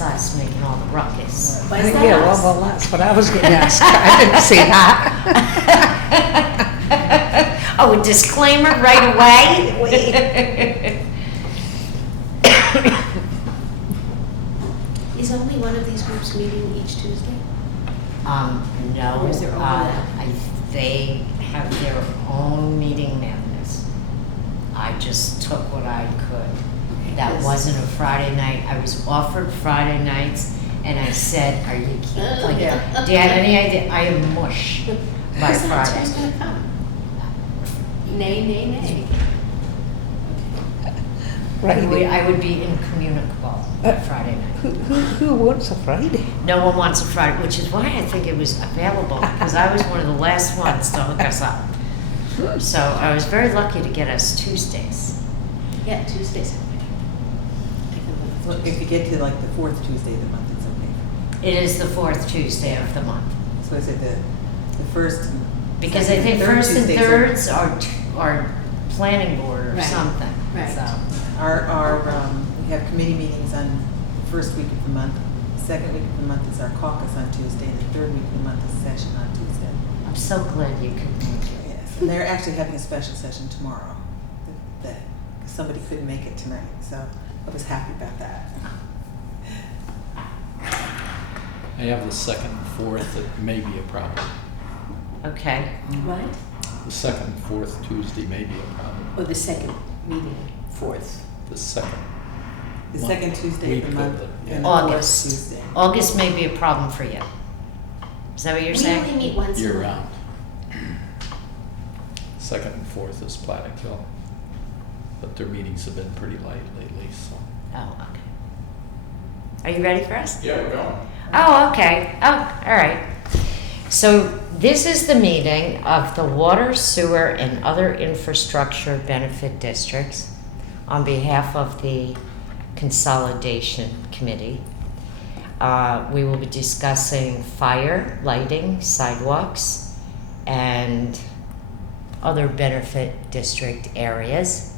that's us making all the ruckus. Why is that Yeah, us? well, that's what I was going to ask. I didn't see that. Oh, a disclaimer right away? Is only one of these groups meeting each Tuesday? No. Or is there overlap? They have their own meeting madness. I just took what I could. That Yes. wasn't a Friday night. I was offered Friday nights, and I said, "Are you kidding? Like, Yeah. do you have any idea? I am mush by Who's that? Friday." Who's gonna come? Nay, nay, nay. I Right. would be incommunicable Friday night. Who wants a Friday? No one wants a Friday, which is why I think it was available, because I was one of the last ones to hook us up. So I was very lucky to get us Tuesdays. Yeah, Tuesdays. Well, if you get to like the fourth Tuesday of the month, it's okay. It is the fourth Tuesday of the month. So I said the first. Because I second, think third first and Tuesdays thirds are planning board or Right. something. Right. So, We have committee meetings on the first week of the month. The second week of the month is our caucus on Tuesday, and the third week of the month is session on Tuesday. I'm so glad you could make it. Yes, and they're actually having a special session tomorrow. That somebody couldn't make it tonight, so I was happy about that. I have the second and fourth, that may be a problem. Okay. What? The second and fourth Tuesday may be a problem. Oh, the second meeting, fourth. The second. The Month- second Tuesday of week the of month the- and yeah. the fourth August. Tuesday. August may be a problem for you. Is that what you're We saying? only meet once a Year month. round. Second and fourth is Platicille. But their meetings have been pretty light lately, so. Oh, okay. Are you ready for us? Yeah, we're going. Oh, okay. Oh, all right. So this is the meeting of the Water, Sewer, and Other Infrastructure Benefit Districts on behalf of the Consolidation Committee. We will be discussing fire, lighting, sidewalks, and other benefit district areas.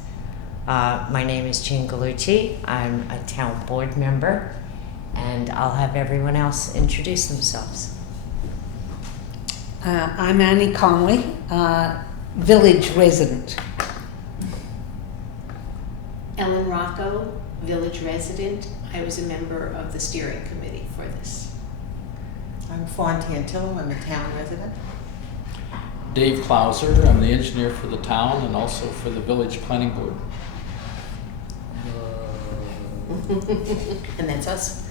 My name is Jean Gallucci. I'm a town board member, and I'll have everyone else introduce themselves. I'm Annie Conley, village resident. Ellen Rocco, village resident. I was a member of the steering committee for this. I'm Fawn Tantillo, I'm a town resident. Dave Clauser, I'm the engineer for the town and also for the village planning board. And that's us.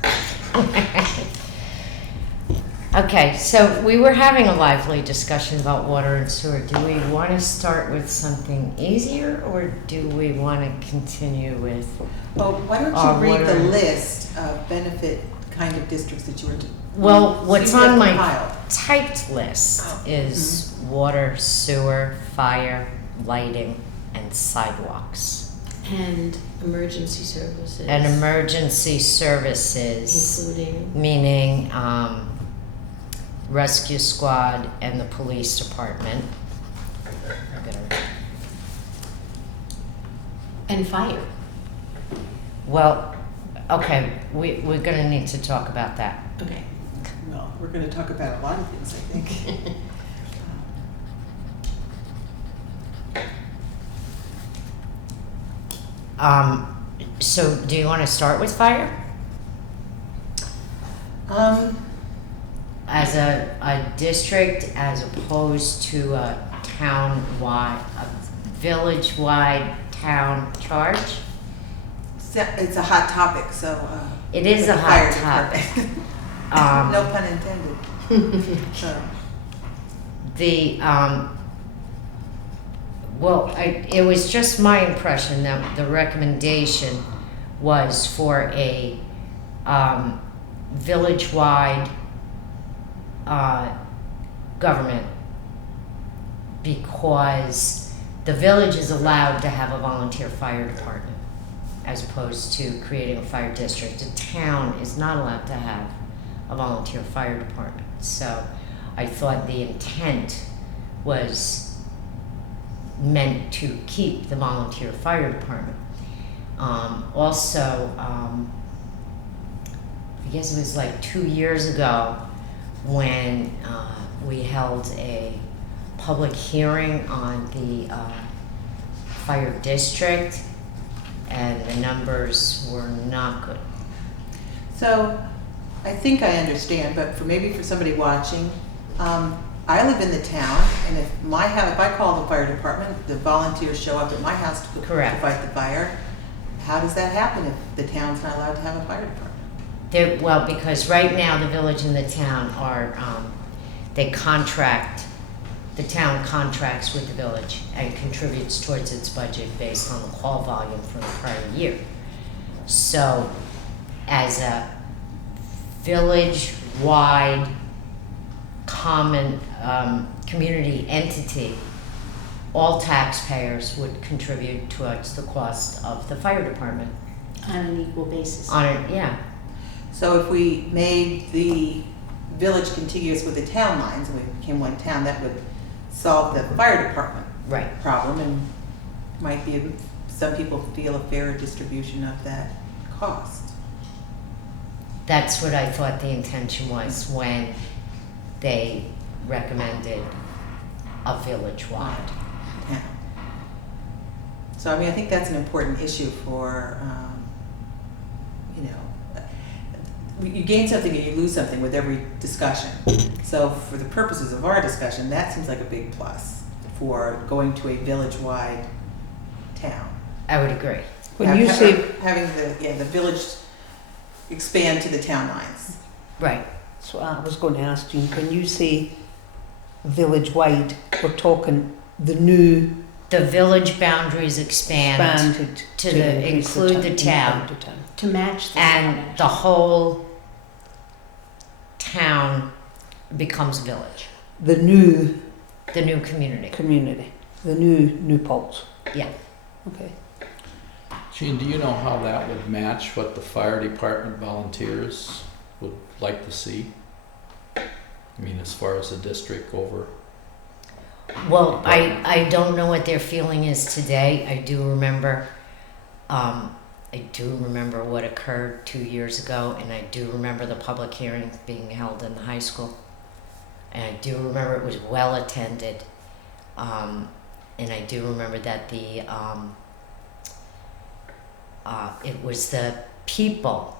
Okay, so we were having a lively discussion about water and sewer. Do we want to start with something easier, or do we want to continue with? Well, why don't Our you read the water- list of benefit kind of districts that you were. Well, what's on my compiled. typed list Oh, is water, sewer, fire, lighting, and sidewalks. And emergency services. And emergency services, Including. meaning rescue squad and the police department. I'm gonna- And fire. Well, okay, we're gonna need to talk about that. Okay. Well, we're gonna talk about a lot of things, I think. So do you wanna start with fire? As a district as opposed to a town-wide, a village-wide town charge? It's a hot topic, so. It is the a fire hot department. Um, No pun intended. So, It was just my impression that the recommendation was for a village-wide government, because the village is allowed to have a volunteer fire department as opposed to creating a fire district. A town is not allowed to have a volunteer fire department. So I thought the intent was meant to keep the volunteer fire department. Also, guess it was like 2 years ago, when we held a public hearing on the fire district, and the numbers were not good. So, I think I understand, but maybe for somebody watching, I live in the town, and if I call the fire department, the volunteers show up at my house to Correct. fight the fire. How does that happen if the town's not allowed to have a fire department? Well, because right now the village and the town are, the town contracts with the village and contributes towards its budget based on the call volume from the prior year. So, as a village-wide common community entity, all taxpayers would contribute towards the cost of the fire department. On an equal basis. On it, yeah. So if we made the village contiguous with the town lines, and we became one town, that would solve the fire department Right. problem, and might be, some people feel, a fairer distribution of that cost. That's what I thought the intention was when they recommended a village-wide. Yeah. So, I mean, I think that's an important issue for, you gain something and you lose something with every discussion. So for the purposes of our discussion, that seems like a big plus for going to a village-wide town. I would agree. When you say, Having the village expand to the town lines. Right. so I was going to ask you, when you say village-wide, we're talking the new The village boundaries expand expanded to include the town. To match the And town. the whole town becomes village, The new the new community. community, the new Paltz. Yeah. Okay. Gene, do you know how that would match what the fire department volunteers would like to see? I mean, as far as the district over, Well, I don't know what their feeling is today. I do remember what occurred 2 years ago, and I do remember the public hearing being held in the high school. And I do remember it was well attended. And I do remember that it was the people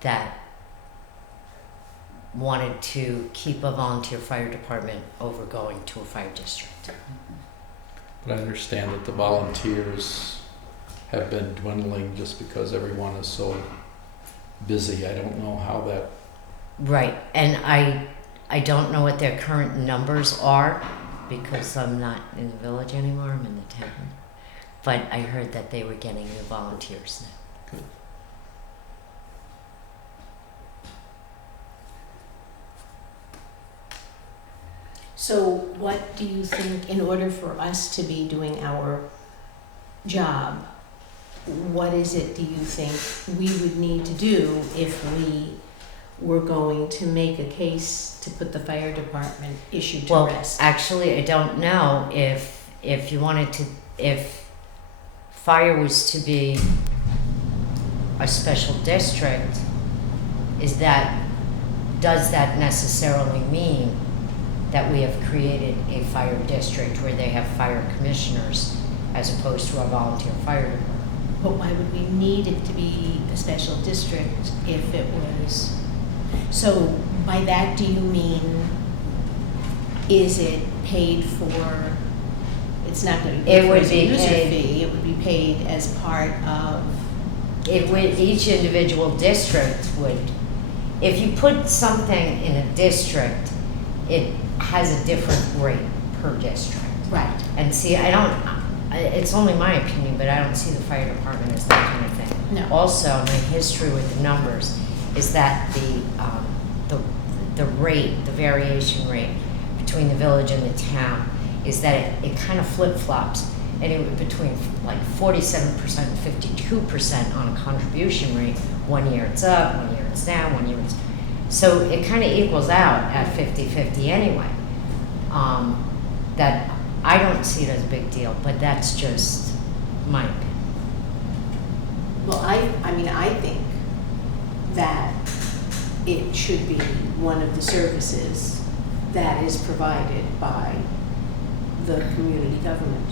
that wanted to keep a volunteer fire department over going to a fire district. but I understand that the volunteers have been dwindling just because everyone is so busy. I don't know how that, Right, and I don't know what their current numbers are because I'm not in the village anymore, I'm in the town. But I heard that they were getting new volunteers now. So what do you think, in order for us to be doing our job, what is it do you think we would need to do if we were going to make a case to put the fire department issue to Well, rest? actually, I don't know if you wanted to, if fire was to be a special district, does that necessarily mean that we have created a fire district where they have fire commissioners as opposed to a volunteer fire department? But why would we need it to be a special district if it was? So by that, do you mean, is it paid for, it's not going to be It paid for would as a be user paid- fee, it would be paid as part of, It would, each individual district would, if you put something in a district, it has a different rate per district. right, And see, it's only my opinion, but I don't see the fire department as that kind of thing. no. Also, my history with the numbers is that the rate, the variation rate between the village and the town is that it kind of flip-flops. Anywhere between like 47% and 52% on a contribution rate. 1 year it's up, 1 year it's down, 1 year it's... So it kind of equals out at 50-50 anyway. That I don't see it as a big deal, but that's just my opinion. Well, I mean, I think that it should be one of the services that is provided by the community government.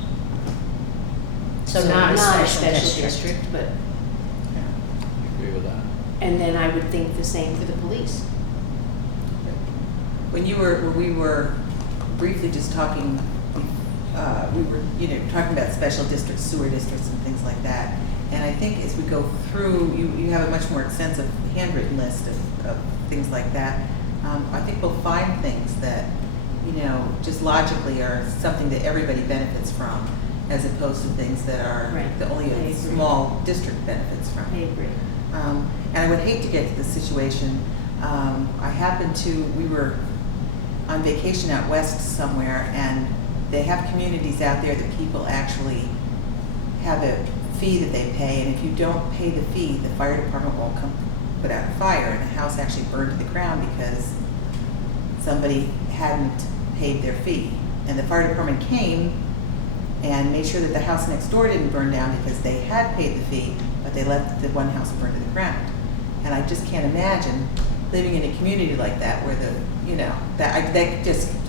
So not a special district. district, but, Agree with that? and then I would think the same for the police. When we were briefly just talking, we were, talking about special districts, sewer districts and things like that. And I think as we go through, you have a much more extensive handwritten list of things like that. I think we'll find things that, just logically are something that everybody benefits from, as opposed to things that are Right. that only I a agree. small district benefits from. I agree. And I would hate to get to this situation. We were on vacation out west somewhere, and they have communities out there that people actually have a fee that they pay, and if you don't pay the fee, the fire department won't come put out a fire, and the house actually burned to the ground because somebody hadn't paid their fee. And the fire department came and made sure that the house next door didn't burn down because they had paid the fee, but they let the one house burn to the ground. And I just can't imagine living in a community like that where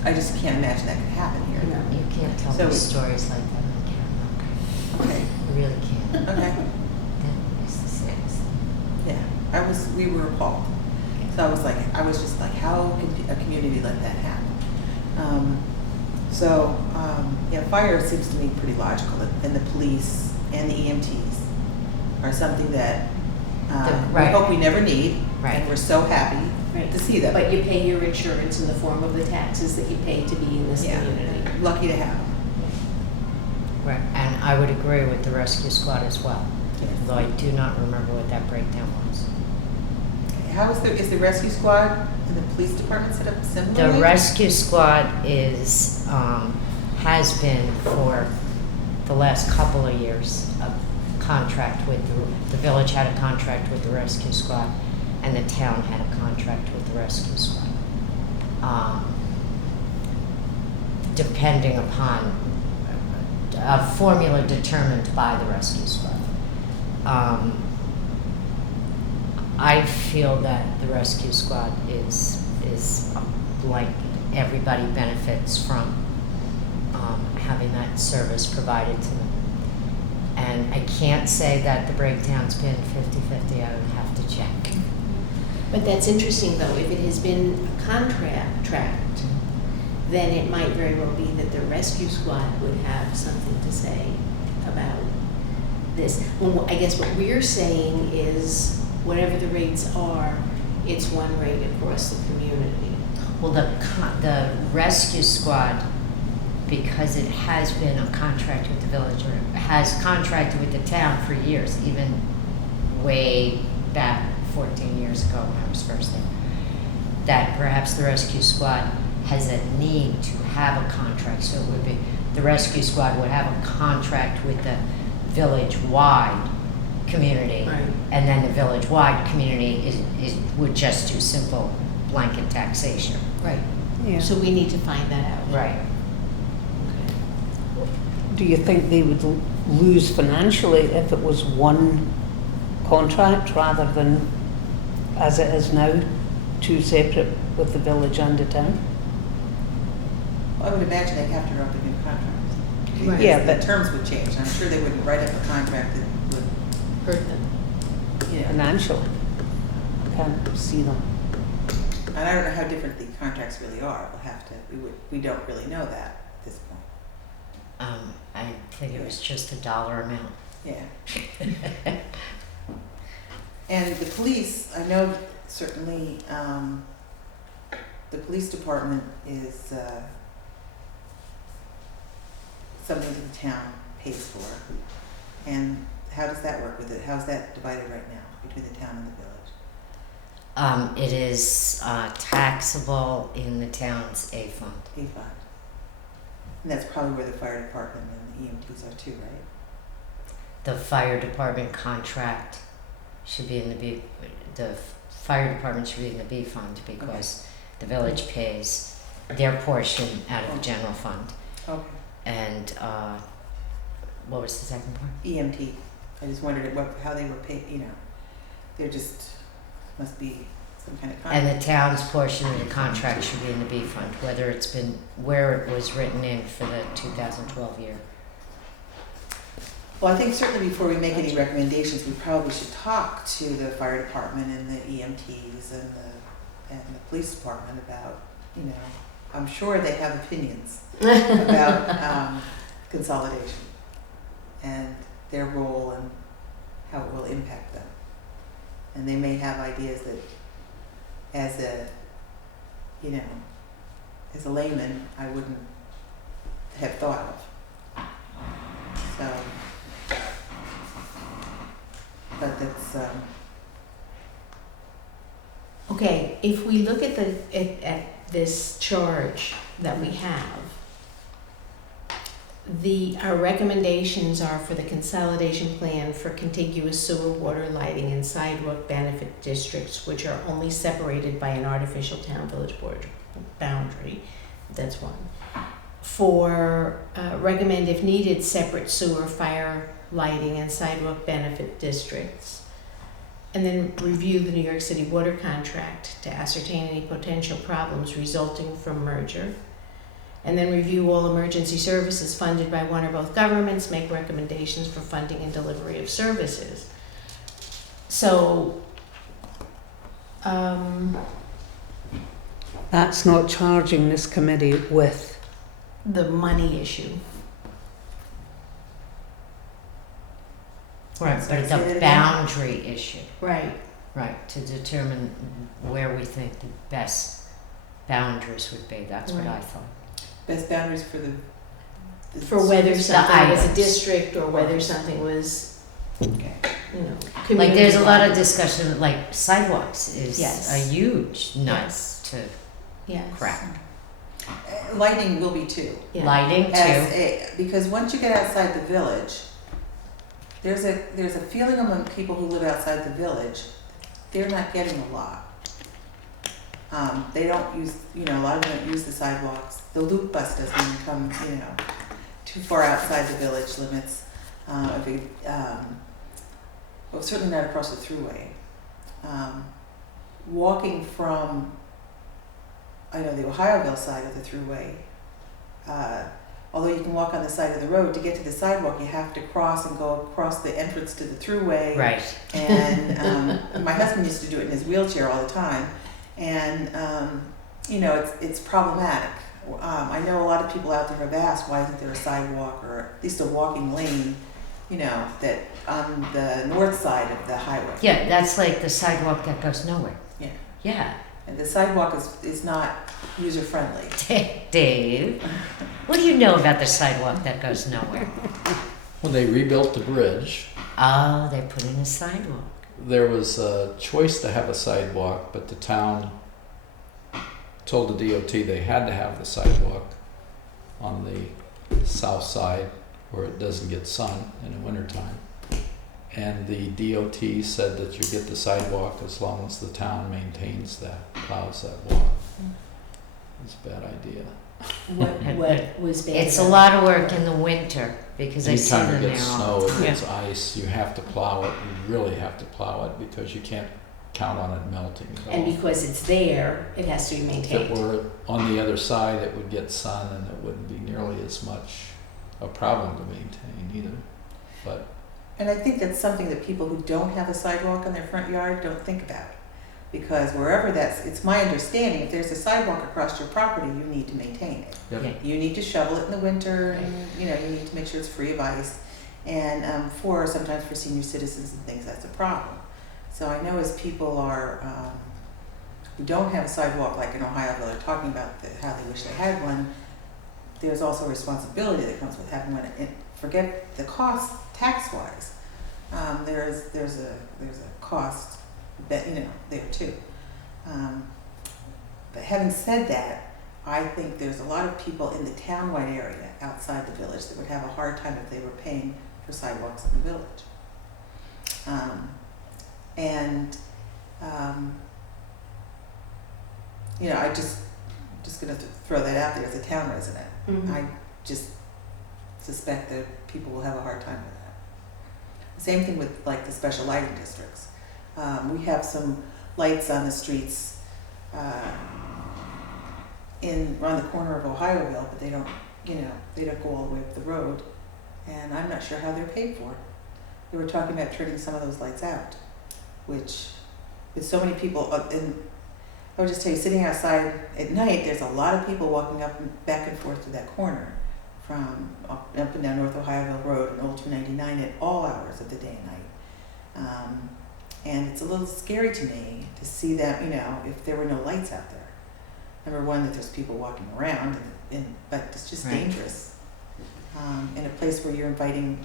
I just can't imagine that could happen here. No. You can't tell So me we- stories like that on camera. Okay, You really can't. okay, That is the saddest thing. yeah, we were appalled. So I was just like, how can a community let that happen? Fire seems to me pretty logical, and the police and the EMTs are something that we Right. hope we never need, Right. and we're so happy Right. to see them. But you pay your insurance in the form of the taxes that you pay to be in this Yeah. community. Lucky to have them. Right, and I would agree with the rescue squad as well, although I do not remember what that breakdown was. How is the rescue squad and the police department set up similarly? The rescue squad has been for the last couple of years a contract with the village had a contract with the rescue squad, and the town had a contract with the rescue squad. Depending upon a formula determined by the rescue squad. I feel that the rescue squad is like everybody benefits from having that service provided to them. And I can't say that the breakdown's been 50-50, I would have to check. But that's interesting though, if it has been a contract, then it might very well be that the rescue squad would have something to say about this. Well, I guess what we're saying is whatever the rates are, it's one rate across the community. Well, the rescue squad, because it has been a contract with the village, or has contracted with the town for years, even way back 14 years ago when I was first there, that perhaps the rescue squad has a need to have a contract. So it would be, the rescue squad would have a contract with the village-wide community. Right. And then the village-wide community would just do simple blanket taxation. Right. Yeah. So we need to find that out. Right. Do you think they would lose financially if it was one contract rather than, as it is now, two separate with the village and the town? I would imagine they'd have to write a new contract. Right. Because Yeah, the but- terms would change. I'm sure they wouldn't write up a contract that would, Hurt them. Financially, I can't see them. and I don't know how different the contracts really are. We don't really know that at this point. I think it was just a dollar amount. Yeah. And the police, I know certainly, the police department is, something that the town pays for. And how does that work with it? How's that divided right now between the town and the village? It is taxable in the town's A fund. A fund. And that's probably where the fire department and the EMTs are too, right? The fire department contract should be in the fire department should be in the B fund because the village pays their portion out of the general fund. Okay. And what was the second part? EMT. I just wondered how they were paid, they're just must be some kind of And contract. the town's portion of the contract should be in the B fund, whether it's been, where it was written in for the 2012 year. Well, I think certainly before we make any recommendations, we probably should talk to the fire department and the EMTs and the police department about, you know, I'm sure they have opinions about consolidation and their role and how it will impact them. And they may have ideas that as a, you know, as a layman, I wouldn't have thought of. So, but that's, Okay, if we look at at this charge that we have, our recommendations are for the consolidation plan for contiguous sewer, water, lighting, and sidewalk benefit districts, which are only separated by an artificial town-village border boundary. That's one. For recommend, if needed, separate sewer, fire, lighting, and sidewalk benefit districts. And then review the New York City water contract to ascertain any potential problems resulting from merger. And then review all emergency services funded by one or both governments, make recommendations for funding and delivery of services. So, That's not charging this committee with. the money issue. Right, but Sorry, it's say that a again? boundary issue, Right. right, to determine where we think the best boundaries would be. That's what I Right. thought. best boundaries for the For whether something was a items. district or whether something was, Okay. you know, Like, there's a lot of community-wide. discussion, like sidewalks is Yes. a huge nut Yes. to Yes. crack. Lighting will be too. Yeah. Lighting As too. because once you get outside the village, there's a feeling among people who live outside the village, they're not getting a lot. They don't use, you know, a lot of them don't use the sidewalks. The loop bus doesn't even come, you know, too far outside the village limits. Well, certainly not across the thruway. Walking from, I know, the Ohioville side of the thruway, although you can walk on the side of the road, to get to the sidewalk, you have to cross and go across the entrance to the thruway. Right. And my husband used to do it in his wheelchair all the time. And, you know, it's problematic. I know a lot of people out there have asked, why isn't there a sidewalk or at least a walking lane, you know, that on the north side of the highway. Yeah, that's like the sidewalk that goes nowhere. Yeah. Yeah. And the sidewalk is not user-friendly. Dave, what do you know about the sidewalk that goes nowhere? When they rebuilt the bridge, Oh, they put in a sidewalk. there was a choice to have a sidewalk, but the town told the DOT they had to have the sidewalk on the south side where it doesn't get sun in the wintertime. And the DOT said that you get the sidewalk as long as the town maintains that, plows that walk. It's a bad idea. What was bad? It's a about lot of work in the winter because I see Anytime them it there gets all snow, the it time. gets ice, you have to plow it, you really have to plow it because you can't count on it melting at all. And because it's there, it has to be If it maintained. were on the other side, it would get sun and it wouldn't be nearly as much a problem to maintain either. But And I think that's something that people who don't have a sidewalk in their front yard don't think about. Because wherever it's my understanding, if there's a sidewalk across your property, you need to maintain it. Yep. Yeah. You need to shovel it in the winter, and you know, you need to make sure it's free of ice. And sometimes for senior citizens and things, that's a problem. So I know as people are who don't have a sidewalk, like in Ohioville, are talking about how they wish they had one. There's also a responsibility that comes with having one. And forget the cost tax-wise. There's a cost that, you know, there too. But having said that, I think there's a lot of people in the townwide area outside the village that would have a hard time if they were paying for sidewalks in the village. You know, I'm just gonna throw that out there as a town resident. Mhm. I just suspect that people will have a hard time with that. Same thing with like the special lighting districts. We have some lights on the streets around the corner of Ohioville, but they don't, they don't go all the way up the road. And I'm not sure how they're paid for. They were talking about turning some of those lights out, which with so many people, and I would just tell you, sitting outside at night, there's a lot of people walking up and back and forth to that corner from up and down North Ohioville Road and Old 299 at all hours of the day and night. And it's a little scary to me to see that, if there were no lights out there. Number one, that there's people walking around, but it's just Right. dangerous in a place where you're inviting,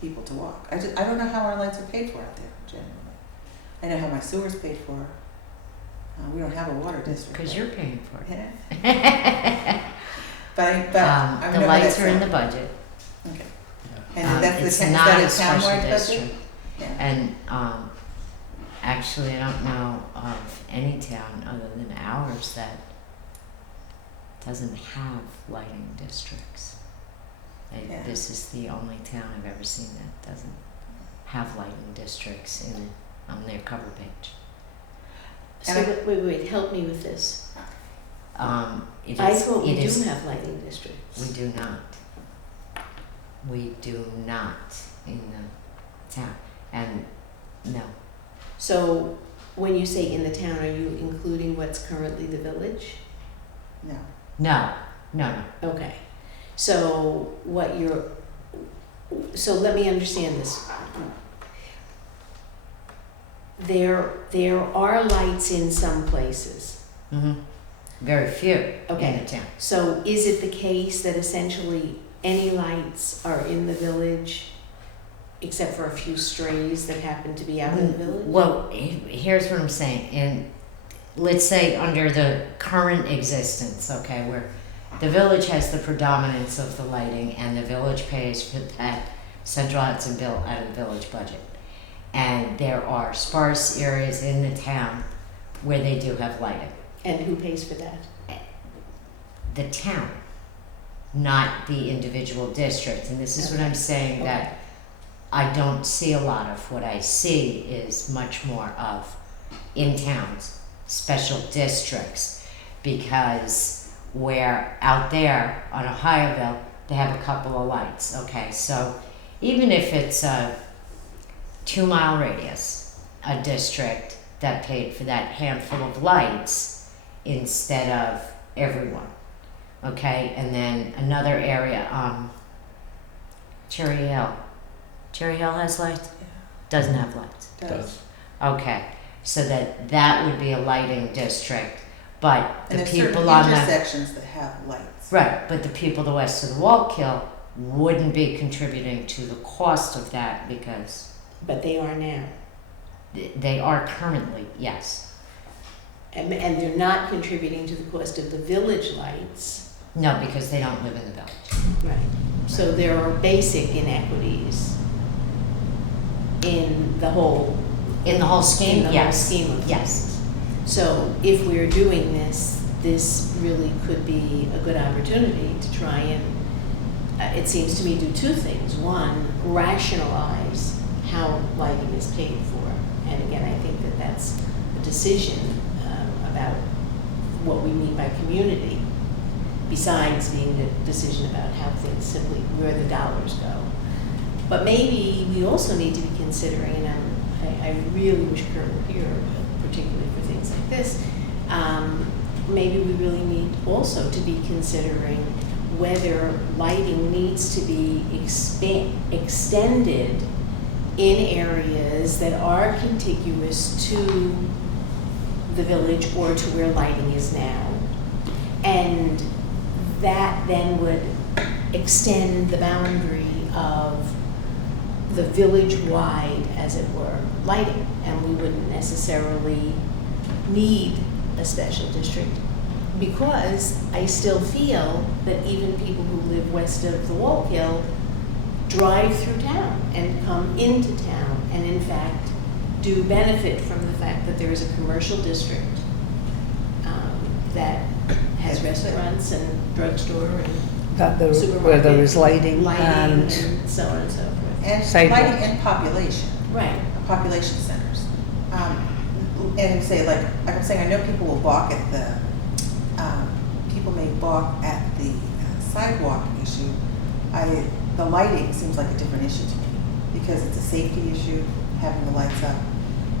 people to walk. I don't know how our lights are paid for out there, generally. I know how my sewer's paid for. We don't have a water district. Because you're paying for it. Yeah. But I The know lights that's are in the budget. Okay. And that's It's the is not that a a special townwide budget? district. Yeah. And actually, I don't know of any town other than ours that doesn't have lighting districts. Yeah. This is the only town I've ever seen that doesn't have lighting districts on their cover page. So And wait, help me with this. It I is- thought we it do is- have lighting districts. We do not. We do not in the town. And no, So when you say in the town, are you including what's currently the village? No. no. Okay. So so let me understand this. There are lights in some places. Mm-hmm. Very few Okay. in the town. So is it the case that essentially any lights are in the village except for a few strays that happen to be out in the village? Well, here's what I'm saying. Let's say under the current existence, okay, where the village has the predominance of the lighting and the village pays for that Central Hudson bill out of the village budget. And there are sparse areas in the town where they do have lighting. And who pays for that? The town, not the individual district. And this is what I'm saying, that I don't see a lot of. What I see is much more of in towns, special districts, because where out there on Ohioville, they have a couple of lights. Okay, so even if it's a 2-mile radius, a district that paid for that handful of lights instead of everyone. Okay, and then another area, Cherry Hill. Cherry Hill has lights? Doesn't have lights. Does. Okay, so that would be a lighting district, but And the there's certain people on the, intersections that have lights. right, but the people the west of the Wallkill wouldn't be contributing to the cost of that because But they are now. they are currently, yes. And they're not contributing to the cost of the village lights. No, because they don't live in the village. Right. So there are basic inequities in the whole, In the whole scheme, in the whole yes. scheme of Yes. things. So if we're doing this, this really could be a good opportunity to try and, it seems to me, do two things. One, rationalize how lighting is paid for. And again, I think that that's a decision about what we mean by community, besides being a decision about how things simply, where the dollars go. But maybe we also need to be considering, and I really wish Kurt were here, particularly for things like this, maybe we really need also to be considering whether lighting needs to be extended in areas that are contiguous to the village or to where lighting is now. And that then would extend the boundary of the village-wide, as it were, lighting. And we wouldn't necessarily need a special district, because I still feel that even people who live west of the Wallkill drive through town and come into town, and in fact do benefit from the fact that there is a commercial district that has restaurants and drugstore and That there, supermarket, where there is lighting lighting and so on and so forth. And Sidewalk. lighting and population. Right. Population centers. and say like I'm saying, I know people will balk at people may balk at the sidewalk issue. The lighting seems like a different issue to me because it's a safety issue having the lights up.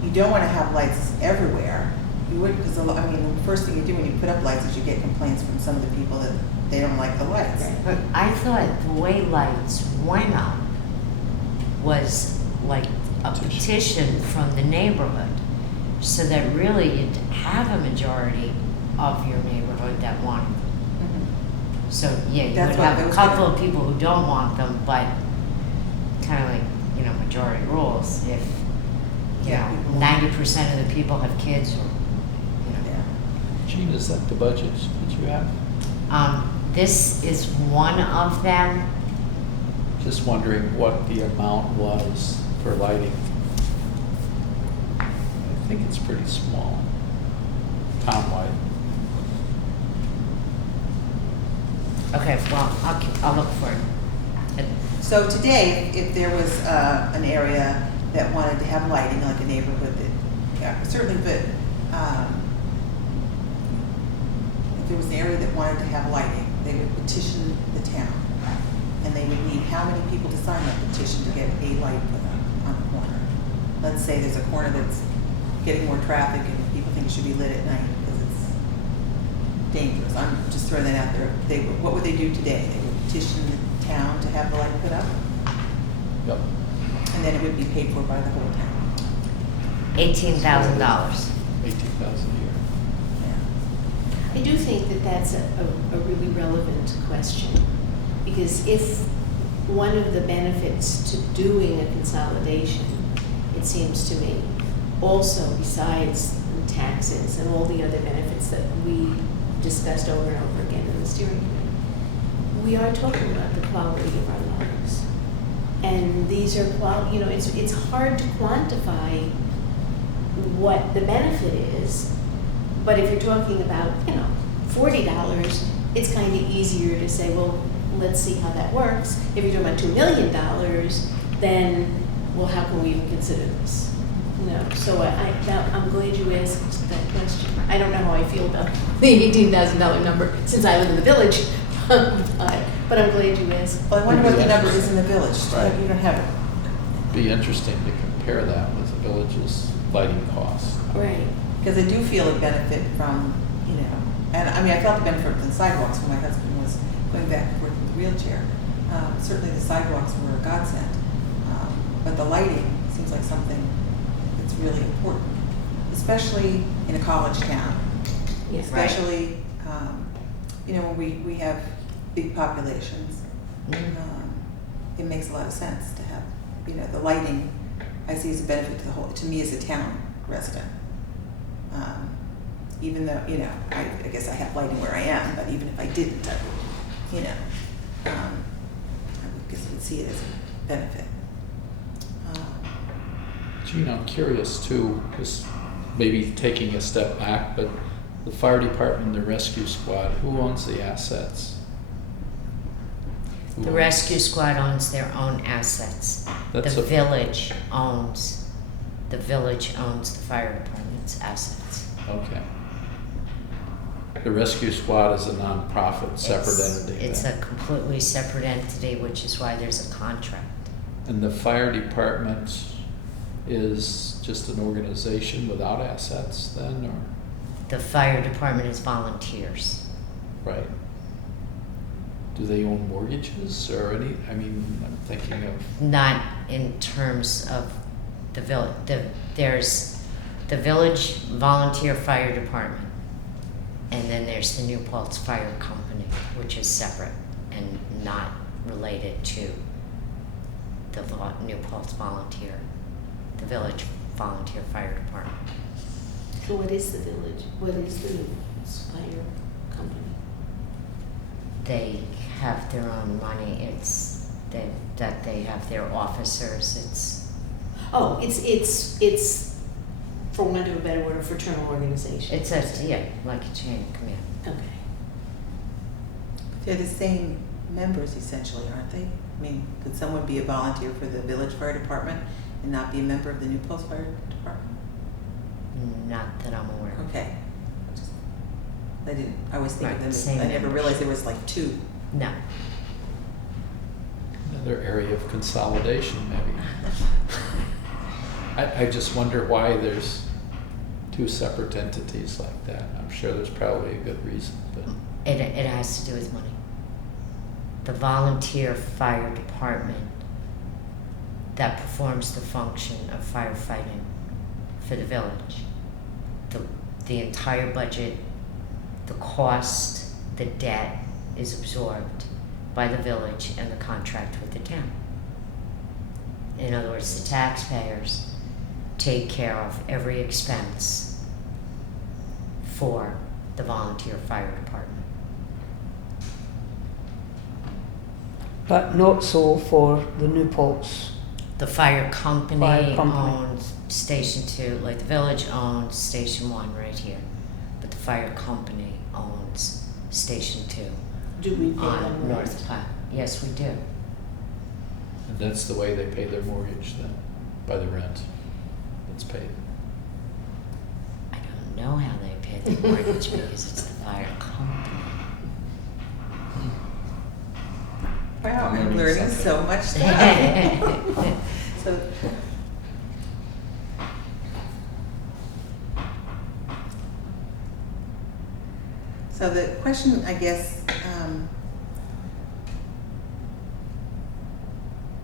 You don't want to have lights everywhere. You would, because the first thing you do when you put up lights is you get complaints from some of the people that they don't like the lights. But I thought the way lights went up was like a petition from the neighborhood, so that really you'd have a majority of your neighborhood that wanted them. Mhm. So yeah, you That's would what have a those couple are. of people who don't want them, but kind of like, you know, majority rules. If you Yeah, know, people- 90% of the people have kids, or you know. Yeah. Gene, is that the budget that you have? This is one of them. Just wondering what the amount was for lighting. I think it's pretty small, townwide. Okay, well, I'll look for it. So today, if there was an area that wanted to have lighting, like a neighborhood that, yeah, certainly, but if there was an area that wanted to have lighting, they would petition the town. And they would need how many people to sign that petition to get a light put up on the corner? Let's say there's a corner that's getting more traffic and people think it should be lit at night because it's dangerous. I'm just throwing that out there. What would they do today? They would petition the town to have the light put up, Yep. and then it would be paid for by the whole town. $18,000. 18,000 a year. Yeah. I do think that that's a really relevant question, because if one of the benefits to doing a consolidation, it seems to me, also besides the taxes and all the other benefits that we discussed over and over again in the steering committee, we are talking about the quality of our lives. And these are it's hard to quantify what the benefit is, but if you're talking about, $40, it's kind of easier to say, well, let's see how that works. If you're talking about $2 million, then, well, how can we even consider this? So I'm glad you asked that question. I don't know how I feel about the $18,000 number since I live in the village, but I'm glad you asked. Well, I wonder what the Maybe number that's- is in the village. Right. You don't have it. Be interesting to compare that with the village's lighting costs. Right. Because I do feel a benefit from, and I felt the benefit from the sidewalks when my husband was going back and forth with the wheelchair. Certainly the sidewalks were a godsend. But the lighting seems like something that's really important, especially in a college town. Yes. Especially, when we have big populations. It makes a lot of sense to have, the lighting, I see as a benefit to me as a town resident. Even though, I guess I have lighting where I am, but even if I didn't, I would, I would see it as a benefit. Gene, I'm curious too, just maybe taking a step back, but the fire department, the rescue squad, who owns the assets? Who The owns- rescue squad owns their own assets. That's The a- village owns the fire department's assets. Okay. The rescue squad is a nonprofit, separate entity. It's then. a completely separate entity, which is why there's a contract. And the fire department is just an organization without assets then, or, The fire department is volunteers. right? Do they own mortgages or I'm thinking of, Not in terms of the village. There's the village volunteer fire department, and then there's the New Paltz Fire Company, which is separate and not related to the New Paltz the village volunteer fire department. So what is the village? What is the fire company? They have their own money. That they have their officers. Oh, it's for want of a better word, a fraternal organization. It's like a chain of command. Okay. They're the same members essentially, aren't they? Could someone be a volunteer for the village fire department and not be a member of the New Paltz Fire Department? Not that I'm aware of. Okay. I always think of Right, them as, same I never members. realized there was like two. No. Another area of consolidation, maybe. I just wonder why there's two separate entities like that. I'm sure there's probably a good reason, but It has to do with money. The volunteer fire department that performs the function of firefighting for the village. The entire budget, the cost, the debt is absorbed by the village and the contract with the town. In other words, the taxpayers take care of every expense for the volunteer fire department. But not so for the New Paltz. The fire company, Fire company. owns Station 2, like the village owns Station 1 right here, but the fire company owns Station 2 Do we pay on them North rent? Platte. Yes, we do. and that's the way they pay their mortgage then, by the rent that's paid. I don't know how they pay their mortgage because it's the fire company. Wow, I'm Learning learning something. so much stuff. So, so the question, I guess,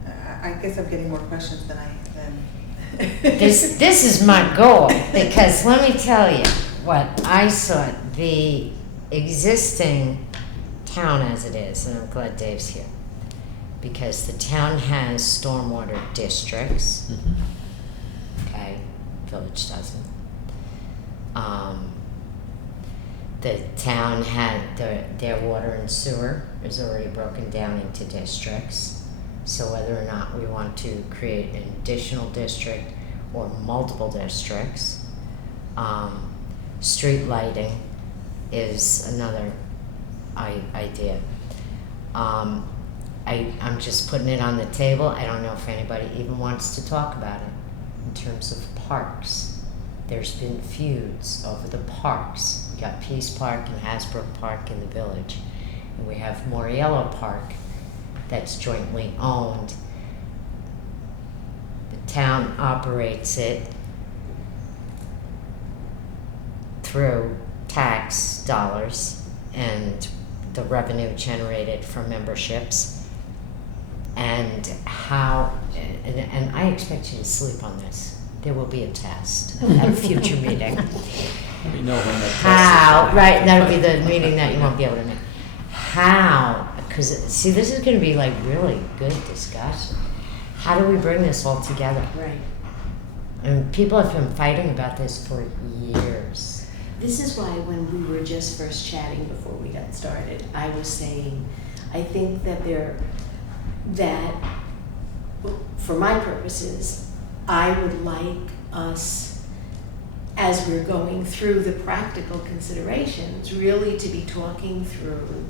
I guess I'm getting more questions than This is my goal, because let me tell you what I saw, the existing town as it is, and I'm glad Dave's here, because the town has stormwater districts, okay, village doesn't. The town had their water and sewer is already broken down into districts. So whether or not we want to create an additional district or multiple districts, street lighting is another idea. I'm just putting it on the table. I don't know if anybody even wants to talk about it in terms of parks. There's been feuds over the parks. We got Peace Park and Hasbrook Park in the village, and we have Moriello Park that's jointly owned. The town operates it through tax dollars and the revenue generated from memberships. And how, and I expect you to sleep on this. There will be a test at a future meeting. Let me know when that. How, test is. right, that'll be the meeting that you won't be able to make. How, because, see, this is gonna be like really good discussion. How do we bring this all together? Right. And people have been fighting about this for years. This is why when we were just first chatting before we got started, I was saying, I think that for my purposes, I would like us, as we're going through the practical considerations, really to be talking through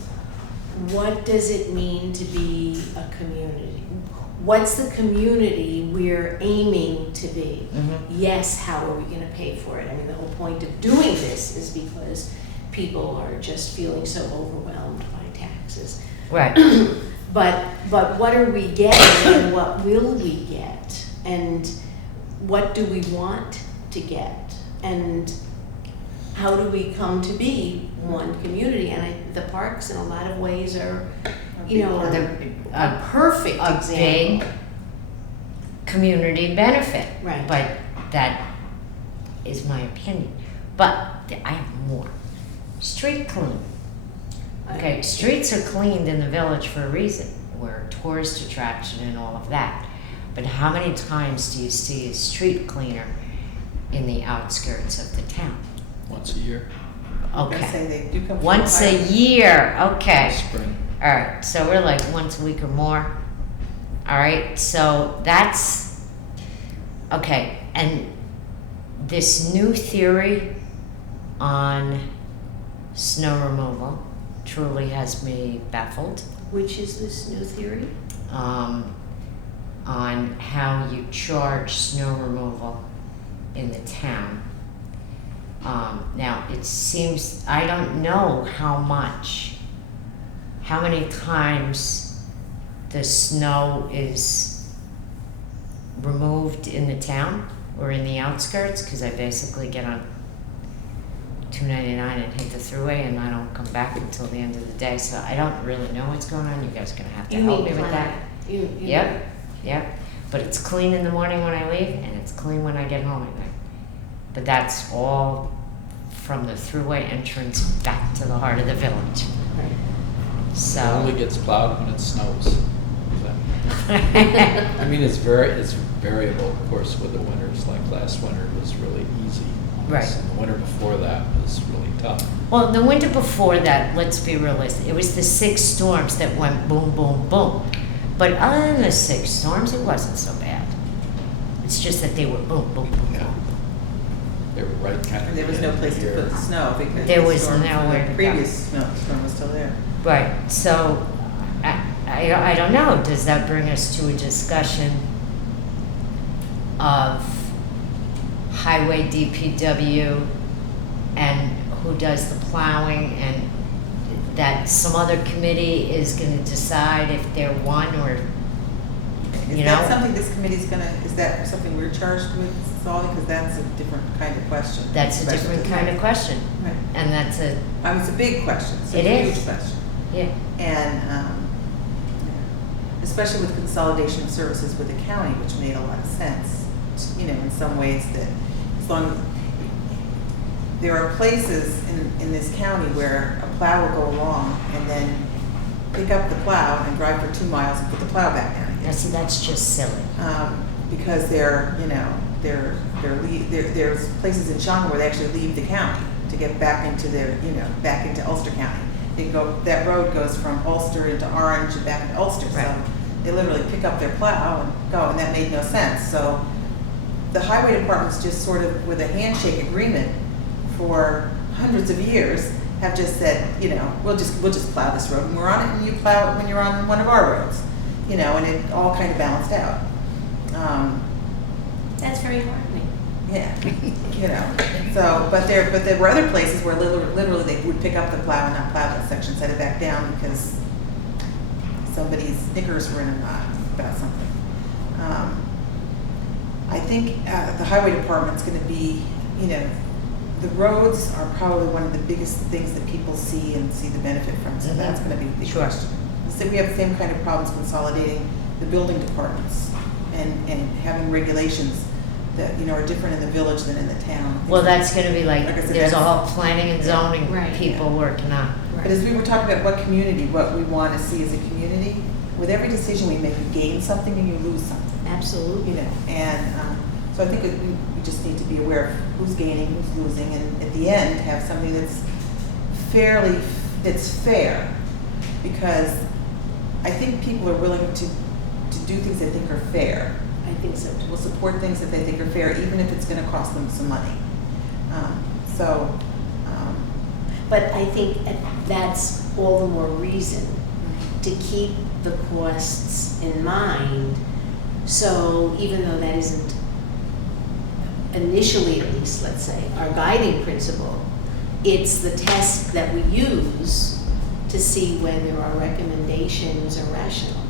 what does it mean to be a community? What's the community we're aiming to be? Yes, how are we going to pay for it? I mean, the whole point of doing this is because people are just feeling so overwhelmed by taxes. Right. But what are we getting and what will we get? And what do we want to get? And how do we come to be one community? And the parks in a lot of ways are, a perfect A example. big community benefit. Right. But that is my opinion. But I have more. Street cleaning. Okay, streets are cleaned in the village for a reason. We're a tourist attraction and all of that. But how many times do you see a street cleaner in the outskirts of the town? Once a year, I say Okay. they do come from Once a fire. year, okay. spring. All right, so we're like once a week or more. All right, so that's, okay, and this new theory on snow removal truly has me baffled. Which is this new theory? On how you charge snow removal in the town. Now, it seems, I don't know how many times the snow is removed in the town or in the outskirts, because I basically get on 299 and hit the thruway, and I don't come back until the end of the day, so I don't really know what's going on. You guys are gonna have to You help mean me with that. planet. You Yep, yep. But it's clean in the morning when I leave, and it's clean when I get home at night. But that's all from the thruway entrance back to the heart of the village. Right. So. It only gets plowed when it snows. Is that- I mean, it's variable, of course, with the winters. Like last winter was really easy. on us, Right. And the winter before that was really tough. Well, the winter before that, let's be realistic, it was the 6 storms that went boom, boom, boom. But other than the 6 storms, it wasn't so bad. It's just that they were boom, boom, boom, Yeah. boom. They were right kind of. And there was no place to put the snow because There the was storm from nowhere to the go. previous storm was still there. Right, so, I don't know, does that bring us to a discussion of highway DPW and who does the plowing, and that some other committee is gonna decide if they're one or, Is you that know? something this committee's gonna, is that something we're charged with solving? Because that's a different kind of question. That's a Especially different tonight. kind of question, Right. and that's a, It's a big question. It's It a is. huge question. yeah, And especially with consolidation of services with the county, which made a lot of sense, you know, in some ways that as long as there are places in this county where a plow will go along and then pick up the plow and drive for 2 miles and put the plow back down again. that's just silly. Because there's places in Shawano where they actually leave the county to get back into back into Ulster County. That road goes from Ulster into Orange and back into Ulster. Right. So they literally pick up their plow and go, and that made no sense. So the highway department's just sort of with a handshake agreement for hundreds of years have just said, we'll just plow this road when we're on it, and you plow it when you're on one of our roads, and it all kind of balanced out. That's very heartening. Yeah, So, but there were other places where literally they would pick up the plow and not plow that section, set it back down because somebody's knickers were in a knot about something. I think the highway department's going to be, the roads are probably one of the biggest things that people see and see the benefit from. So that's going to be the big Sure. question. So we have the same kind of problems consolidating the building departments and having regulations that are different in the village than in the town. Well, that's gonna be like, Like I said, there's a that's- whole planning and zoning Right, people working on. But as we were talking about what we want to see as a community, with every decision we make, you gain something and you lose something. Absolutely. So I think that we just need to be aware of who's gaining, who's losing, and at the end, have something that's fair. Because I think people are willing to do things they think are fair. I think so too. Will support things that they think are fair, even if it's going to cost them some money. But I think that's all the more reason to keep the costs in mind. So even though that isn't initially, at least, let's say, our guiding principle, it's the test that we use to see whether our recommendations are rational.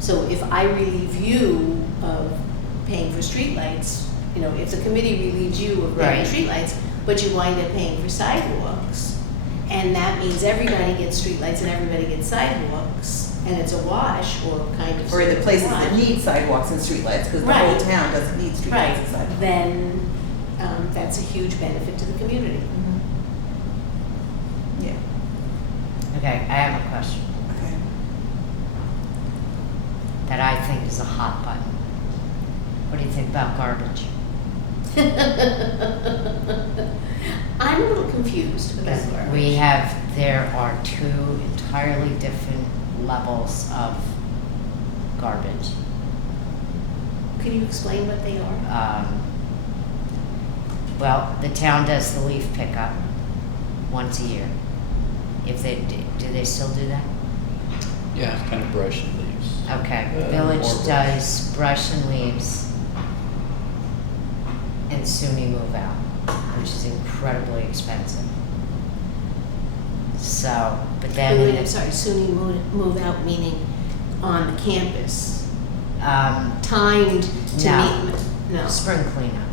So if I relieve you of paying for streetlights, if the committee relieves you of paying Right. for streetlights, but you wind up paying for sidewalks, and that means everybody gets streetlights and everybody gets sidewalks, and it's a wash or kind of. Or in the places wash. that need sidewalks and streetlights, because the whole Right. town doesn't need streetlights Right, and sidewalks. then that's a huge benefit to the community. Yeah, Okay, I have a question okay. that I think is a hot button. What do you think about garbage? I'm a little confused about Because garbage. there are 2 entirely different levels of garbage. Can you explain what they are? Well, the town does the leaf pickup once a year. If they do they still do that? Yeah, kind of brush and leaves. Okay, More village brush. does brush and leaves, and soon you move out. which is incredibly expensive. So, but Wait, then, I'm sorry, SUNY move out meaning on the campus, timed to No. meet, no, spring cleanup,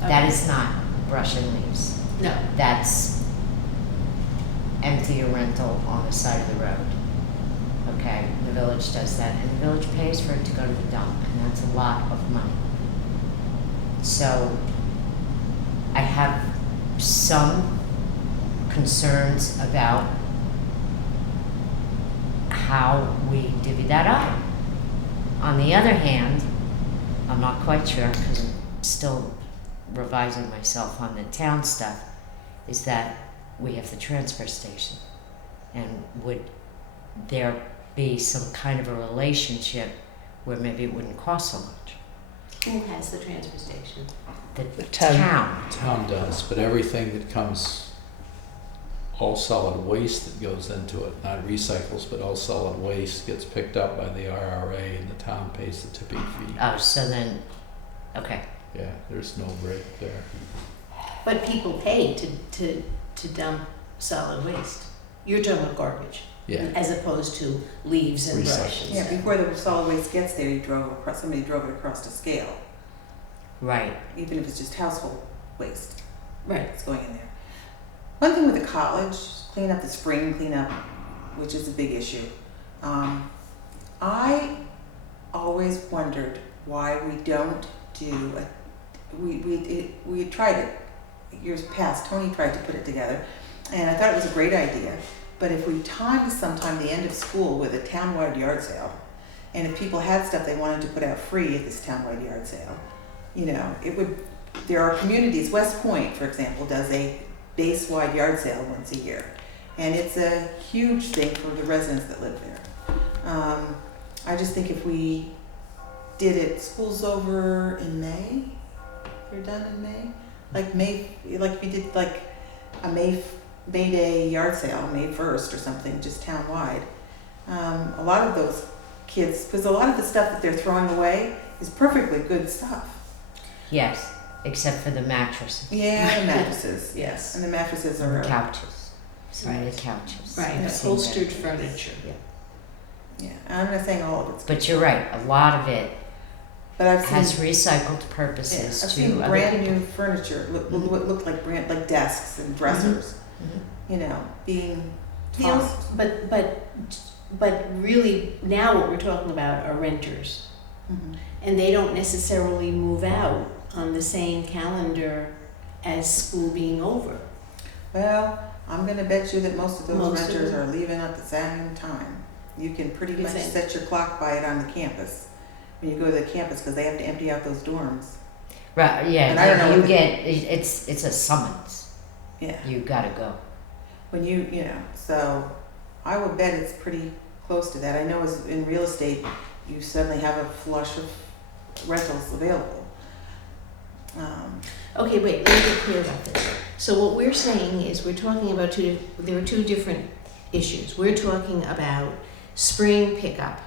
that Okay. is not brushing leaves. no. That's empty a rental on the side of the road. Okay, the village does that, and the village pays for it to go to the dump, and that's a lot of money. So, I have some concerns about how we divvy that up. On the other hand, I'm not quite sure, because I'm still revising myself on the town stuff, is that we have the transfer station. And would there be some kind of a relationship where maybe it wouldn't cost so much? Who has the transfer station? The town. town. Town does, but everything that comes, all solid waste that goes into it, not recycles, but all solid waste gets picked up by the IRA and the town pays the tipping fee. Oh, so then, okay. Yeah, there's no break there. But people pay to dump solid waste. You're talking about garbage, Yeah, as opposed to leaves and Recycled. brushes. Yeah, before the solid waste gets there, somebody drove it across to scale, Right. even if it's just household waste Right. that's going in there. One thing with the college, clean up the spring cleanup, which is a big issue. I always wondered why we don't do we tried it years past. Tony tried to put it together, and I thought it was a great idea. But if we timed sometime the end of school with a townwide yard sale, and if people had stuff they wanted to put out free at this townwide yard sale, you know, it would. There are communities. West Point, for example, does a base-wide yard sale once a year, and it's a huge thing for the residents that live there. I just think if we did it, school's over in May. You're done in May, like we did like a May Day yard sale, May 1st or something, just townwide. A lot of those kids, because a lot of the stuff that they're throwing away is perfectly good stuff. Yes, except for the mattresses. Yeah, the mattresses. Yes. And the mattresses And are. the couches. Some of Right. the couches. Right, I've seen upholstered that. furniture. Yeah. Yeah, I'm not saying all of it's. But you're right, a lot of it But I've seen. has recycled Yeah, purposes I've to seen other brand people. new furniture, what looked like like desks and dressers, Mhm. you know, being The only- tossed. but really now what we're talking about are renters. Mhm. And they don't necessarily move out on the same calendar as school being over. Well, I'm gonna bet you that most of those Most of renters them. are leaving at the same time. You can pretty You much think? set your clock by it on the campus, when you go to the campus, because they have to empty out those dorms. Right, And I don't know yeah, what you the- get, it's a summons, Yeah, you gotta go. when you know, so I would bet it's pretty close to that. I know as in real estate, you suddenly have a flush of rentals available. Okay, wait, let me get clear about this. So what we're saying is we're talking about there are two different issues. We're talking about spring pickup.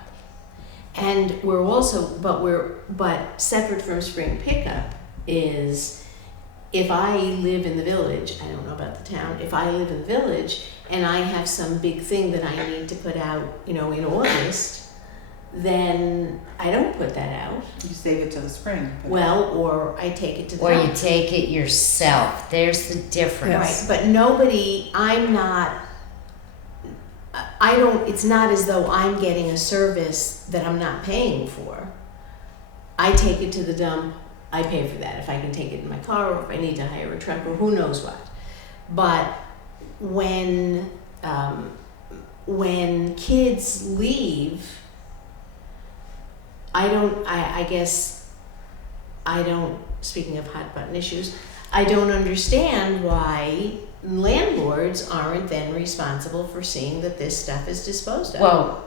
And we're also, but separate from spring pickup is if I live in the village, I don't know about the town, if I live in the village and I have some big thing that I need to put out, you know, in August, then I don't put that out. You save it till the spring. but- Well, or I take it to the Or you dump. take it yourself, there's the difference. Right, but nobody, I don't, it's not as though I'm getting a service that I'm not paying for. I take it to the dump, I pay for that, if I can take it in my car, or if I need to hire a truck, or who knows what. But when kids leave, I guess, speaking of hot button issues, I don't understand why landlords aren't then responsible for seeing that this stuff is disposed of. Well,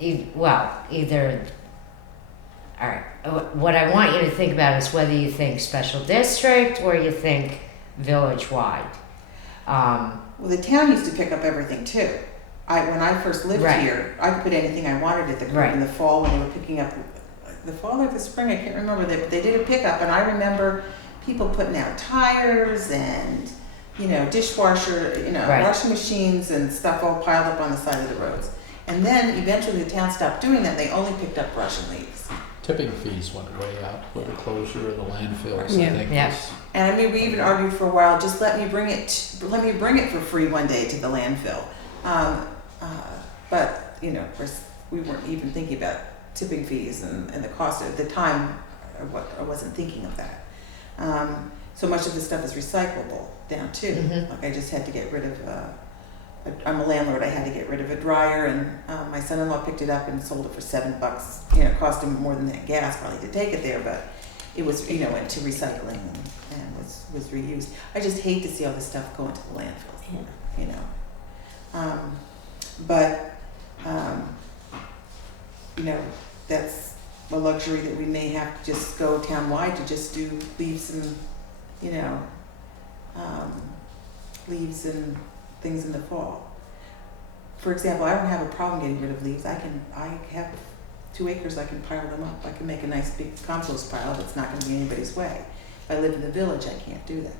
either, all right, what I want you to think about is whether you think special district or you think village-wide. Well, the town used to pick up everything too. When I first lived Right. here, I could put anything I wanted at the curb Right. in the fall when they were picking up, the fall or the spring, I can't remember, but they did a pickup, and I remember people putting out tires and, dishwasher, Right. washing machines and stuff all piled up on the side of the roads. And then eventually the town stopped doing that. They only picked up brush and leaves. Tipping fees went way up with the closure of the landfills, Yeah. I think. Yeah. was- And I mean, we even argued for a while, just let me bring it for free one day to the landfill. But, of course, we weren't even thinking about tipping fees and the cost at the time. I wasn't thinking of that. So much of this stuff is recyclable down too. Mhm. Like I just had to get rid of, I'm a landlord, I had to get rid of a dryer, and my son-in-law picked it up and sold it for $7. It cost him more than that gas probably to take it there, but it was, went to recycling and was reused. I just hate to see all this stuff go into the landfills, But, that's a luxury that we may have to just go townwide to just leave some, leaves and things in the fall. For example, I don't have a problem getting rid of leaves. I have 2 acres, I can pile them up. I can make a nice big compost pile that's not gonna be anybody's way. If I live in the village, I can't do that.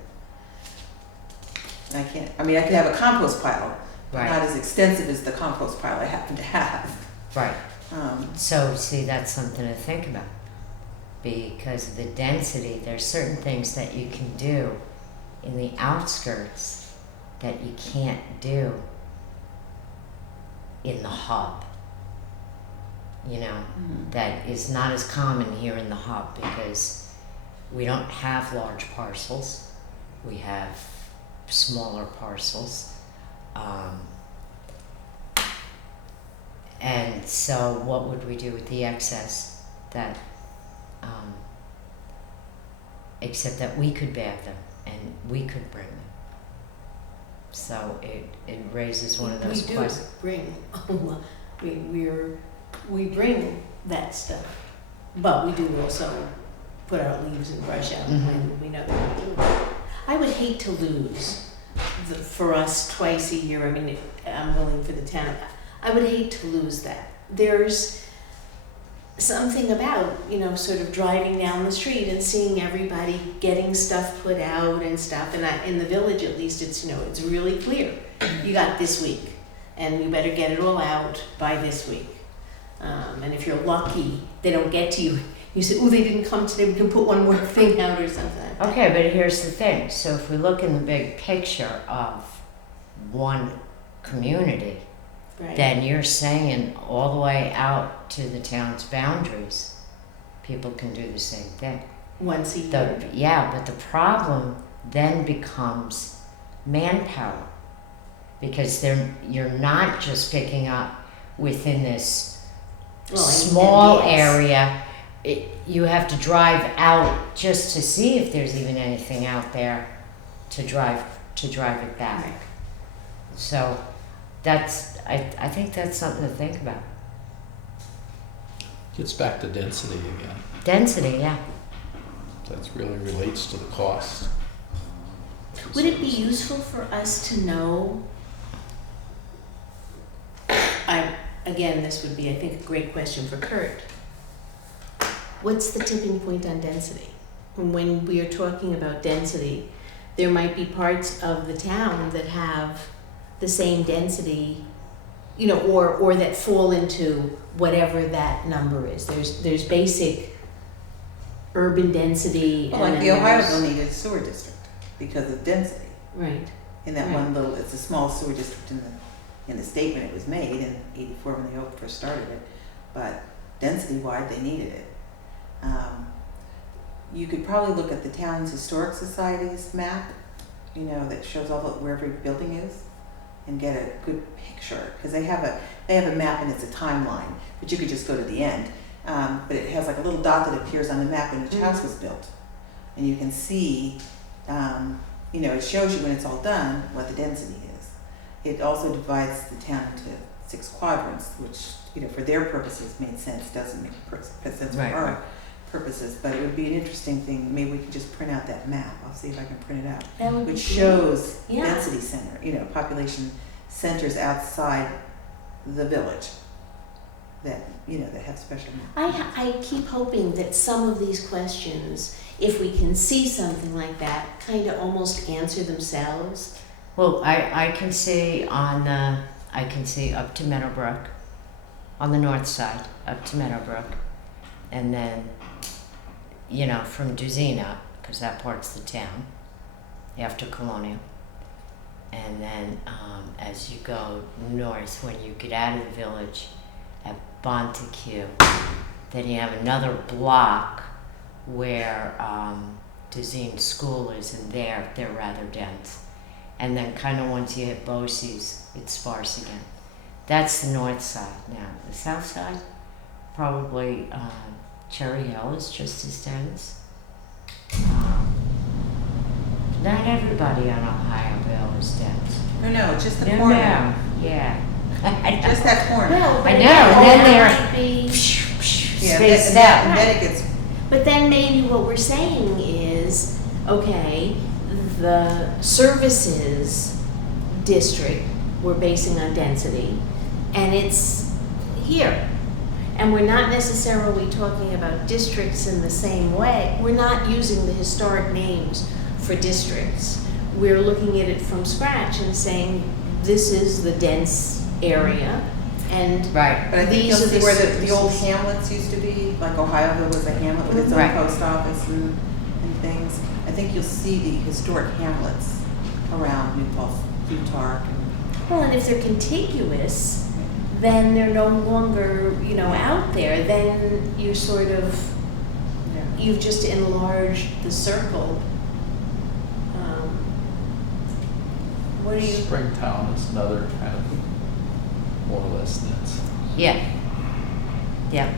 I can have a compost pile, but Right. not as extensive as the compost pile I happen to have. Right. So, see, that's something to think about. Because of the density, there's certain things that you can do in the outskirts that you can't do in the hub. That is not as common here in the hub because we don't have large parcels. We have smaller parcels. And so what would we do with the excess that, except that we could bag them and we could bring them. So it raises one of those questions. We bring that stuff, but we do also put our leaves and brush out when we know that we do. I would hate to lose for us twice a year. I mean, I'm willing for the town. I would hate to lose that. There's something about, sort of driving down the street and seeing everybody getting stuff put out and stuff. And in the village, at least, it's, it's really clear. You got this week, and you better get it all out by this week. And if you're lucky, they don't get to you. You say, oh, they didn't come today, we can put one more thing out or something. Okay, but here's the thing. So if we look in the big picture of one community, Right. then you're saying all the way out to the town's boundaries, people can do the same thing. Once a year. But the problem then becomes manpower, because you're not just picking up within this small area. You have to drive out just to see if there's even anything out there to drive it back. Right. So I think that's something to think about. Gets back to density again. Density, yeah. That really relates to the cost. Would it be useful for us to know? Again, this would be, I think, a great question for Kurt. What's the tipping point on density? When we are talking about density, there might be parts of the town that have the same density, or that fall into whatever that number is. There's basic urban density. Well, and like then the there's- Ohioville needed a sewer district because of density. Right. In that Right. one little, it's a small sewer district in the state when it was made in '84 when they first started it, but density-wide, they needed it. You could probably look at the town's historic society's map, that shows where every building is, and get a good picture, because they have a map and it's a timeline, but you could just go to the end. But it has like a little dot that appears on the map when each house was built, and you can see, it shows you when it's all done what the density is. It also divides the town into 6 quadrants, which, for their purposes made sense, doesn't make sense for Right, our right. purposes, but it would be an interesting thing. Maybe we could just print out that map. I'll see if I can print it out, That would be which great. shows Yeah. density center, population centers outside the village that have special needs. I keep hoping that some of these questions, if we can see something like that, kind of almost answer themselves. Well, I can see I can see up to Meadowbrook, on the north side, up to Meadowbrook, and then, you know, from Duzina, because that part's the town, after Colonial. And then as you go north, when you get out of the village at Bonteque, then you have another block where Duzine School is, and they're rather dense. And then kind of once you hit Bosse's, it's sparse again. That's the north side. Now, the south side, probably Cherry Hill is just as dense. Not everybody on Ohioville is dense. No, just the No, corner. no, yeah. Just that corner. Well, I but know, and then again, they're that might be- Yeah, spaced and out. then it gets, But then maybe what we're saying is, okay, the services district we're basing on density, and it's here. And we're not necessarily talking about districts in the same way. We're not using the historic names for districts. We're looking at it from scratch and saying, this is the dense area, and Right. but I think you'll these are see the where the old services. hamlets used to be, like Ohioville was a hamlet with its own Right. post office and things. I think you'll see the historic hamlets around New Paltz, Plutarch, and Well, and if they're contiguous, then they're no longer, you know, out there. Then you're sort of, yeah. you've just enlarged the circle. What do you? Springtown is another kind of more or less dense. Yeah. Yeah.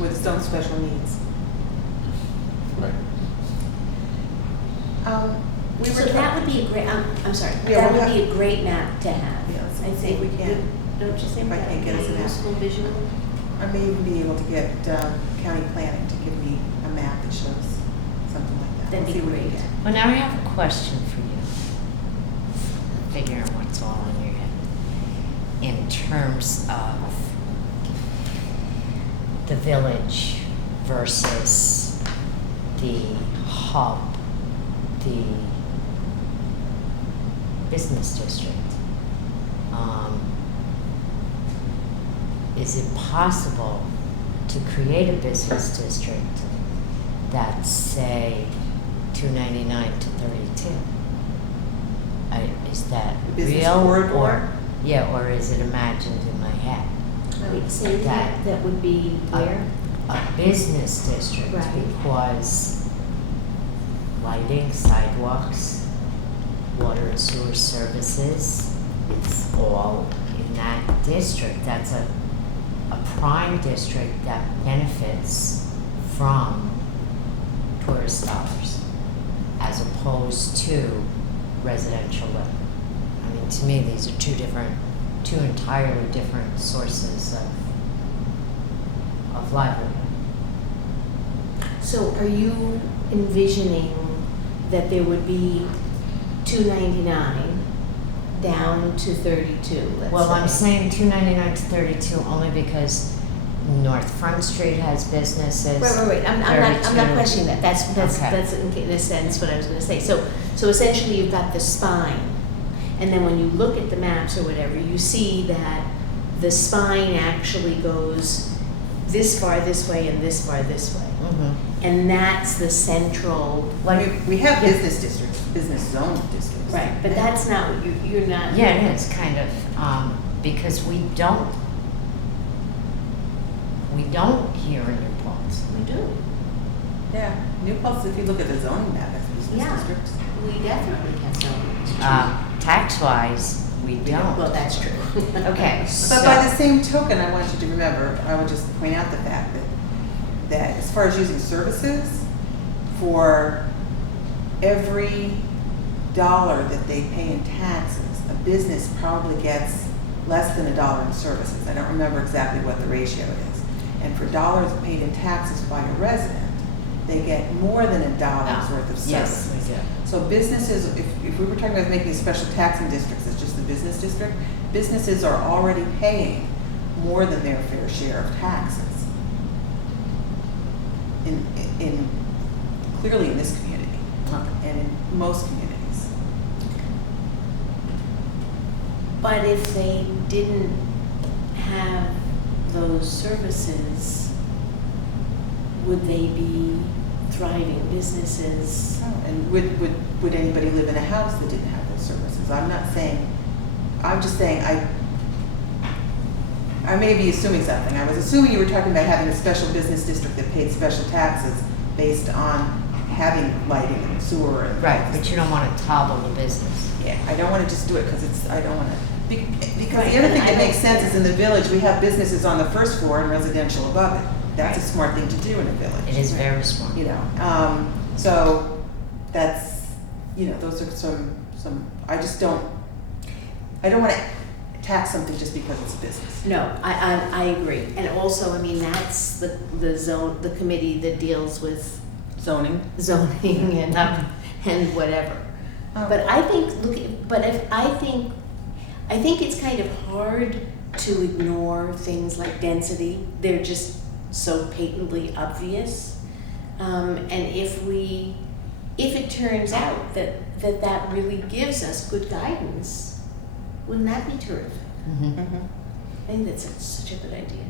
with its own special needs. Right. We So were that would be a great. I'm sorry. Yeah, That we'll would be a great map to have. Yes, I if think we can. Don't you think If I that can't would get us be a map. useful visual? I may even be able to get county planning to give me a map that shows something like that. That'd We'll be see what we great. get. Well, now I have a question for you. Figuring what's all in your head. In terms of the village versus the hub, the business district. Is it possible to create a business district that's, say, 299 to 32? Is that The business real, corridor? or yeah, or is it imagined in my head? Wait, say that would be where? A business district, Right. because lighting, sidewalks, water and sewer services, it's all in that district. That's a prime district that benefits from tourist dollars as opposed to residential living. I mean, to me, these are two entirely different sources of livelihood. So are you envisioning that there would be 299 down to 32, let's Well, say? I'm saying 299 to 32 only because North Front Street has businesses. Right. I'm not 32. questioning that. That's Okay. in a sense what I was going to say. So essentially you've got the spine, and then when you look at the maps or whatever, you see that the spine actually goes this far this way and this far this way, Mhm. and that's the central. I mean, we have Yeah. business districts, business zone districts. Right, but that's not what you're not. Yeah, it is kind of, because we don't here in New Paltz. We do. Yeah, New Paltz, if you look at the zoning map, that's business Yeah. districts. We definitely have some. Tax-wise, we don't. Well, that's true. Okay, so. But by the same token, I want you to remember, I would just point out the fact that as far as using services, for every dollar that they pay in taxes, a business probably gets less than $1 in services. I don't remember exactly what the ratio is. And for dollars paid in taxes by a resident, they get more than $1 worth of services. Yes, we do. So businesses, if we were talking about making special taxing districts, it's just the business district, businesses are already paying more than their fair share of taxes. clearly in this community Okay. and in most communities. But if they didn't have those services, would they be thriving businesses? And would anybody live in a house that didn't have those services? I'm not saying, I'm just saying I may be assuming something. I was assuming you were talking about having a special business district that paid special taxes based on having lighting and sewer and. Right, but you don't want to topple the business. Yeah, I don't want to just do it because I don't want to, because Right, the other and thing I that makes don't- sense is in the village, we have businesses on the first floor and residential above it. That's a smart thing to do in a village. It is very smart. You know, so that's, you know, those are some, I don't want to tax something just because it's a business. No, I agree. And also, I mean, that's the committee that deals with Zoning. zoning and whatever. But I think it's kind of hard to ignore things like density. They're just so patently obvious. And if it turns out that really gives us good guidance, wouldn't that be terrific? Mhm. I think that's such a good idea.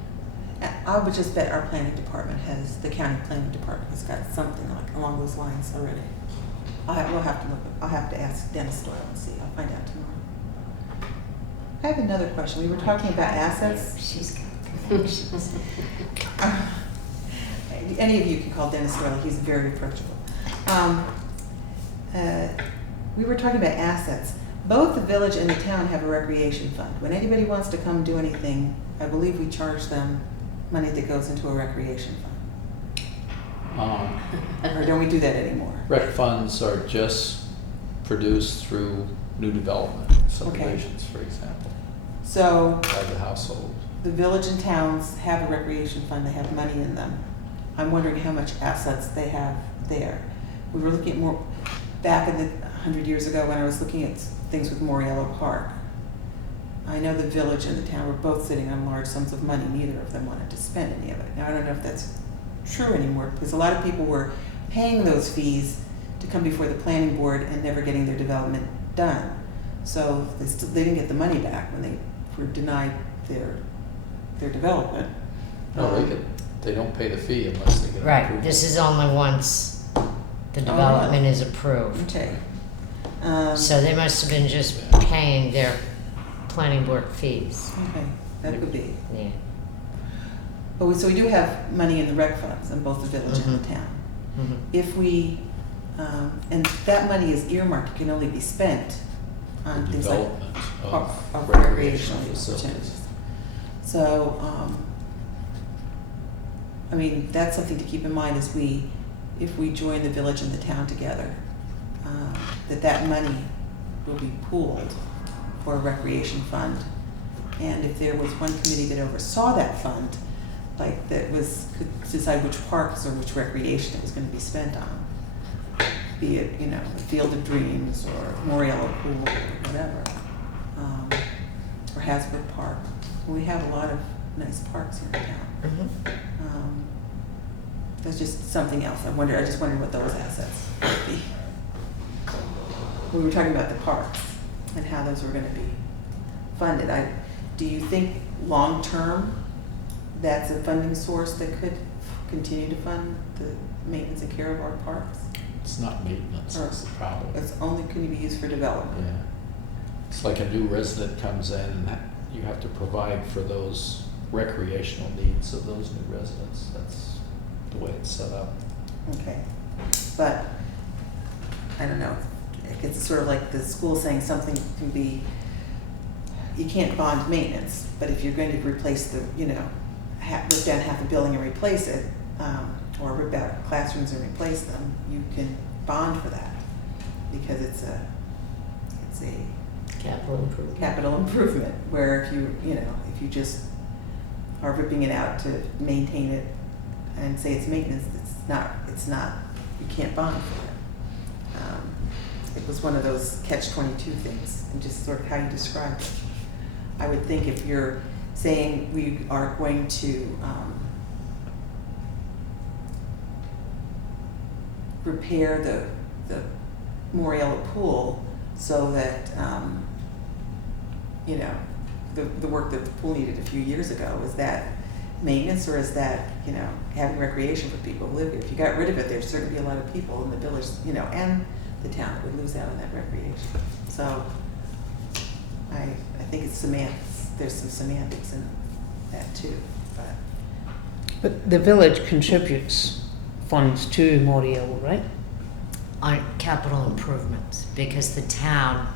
I would just bet our planning department the county planning department has got something like along those lines already. We'll have to look, I'll have to ask Dennis Doyle and see, I'll find out tomorrow. I have another question, we were talking about assets. She's got connections. Any of you can call Dennis Doyle, he's very approachable. We were talking about assets. Both the village and the town have a recreation fund. When anybody wants to come do anything, I believe we charge them money that goes into a recreation fund. Or don't we do that anymore? Rec funds are just produced through new development subdivisions, for example, So by the household. the village and towns have a recreation fund, they have money in them. I'm wondering how much assets they have there. We were looking at more, back in the 100 years ago when I was looking at things with Moriello Park. I know the village and the town were both sitting on large sums of money, neither of them wanted to spend any of it. Now, I don't know if that's true anymore, because a lot of people were paying those fees to come before the planning board and never getting their development done. So they didn't get the money back when they were denied their development. No, they don't pay the fee unless they get Right, approval. this is only once the development is approved. Okay. So they must have been just paying their planning board fees. Okay, that could be. Yeah. But so we do have money in the rec funds in both the village and the town. Mhm. If we, and that money is earmarked, it can only be spent on things like Development of of recreational facilities. opportunities. So, I mean, that's something to keep in mind as if we join the village and the town together, that money will be pooled for a recreation fund. And if there was one committee that oversaw that fund, like could decide which parks or which recreation it was gonna be spent on, be it, you know, the Field of Dreams or Moriello Pool or whatever, or Hasbrook Park. We have a lot of nice parks here in town. Mhm. That's just something else. I just wondered what those assets would be. We were talking about the parks and how those were gonna be funded. Do you think long-term, that's a funding source that could continue to fund the maintenance and care of our parks? It's not maintenance, that's the problem. It's only going to be used for development. Yeah. It's like a new resident comes in and you have to provide for those recreational needs of those new residents. That's the way it's set up. Okay. But, I don't know, it's sort of like the school saying something can be, you can't bond maintenance, but if you're going to replace rip down half a building and replace it, or rip out classrooms and replace them, you can bond for that, because it's a Capital improvement. capital improvement, where if you just are ripping it out to maintain it and say it's maintenance, it's not, you can't bond for it. It was one of those catch-22 things, and just sort of how you described it. I would think if you're saying we are going to repair the Moriello pool so that, you know, the work that the pool needed a few years ago, is that maintenance, or is that, you know, having recreation for people who live here? If you got rid of it, there'd certainly be a lot of people in the village, you know, and the town that would lose out on that recreation. So I think it's semantics. There's some semantics in that too, but. But the village contributes funds to Moriel, right? On capital improvements, because the town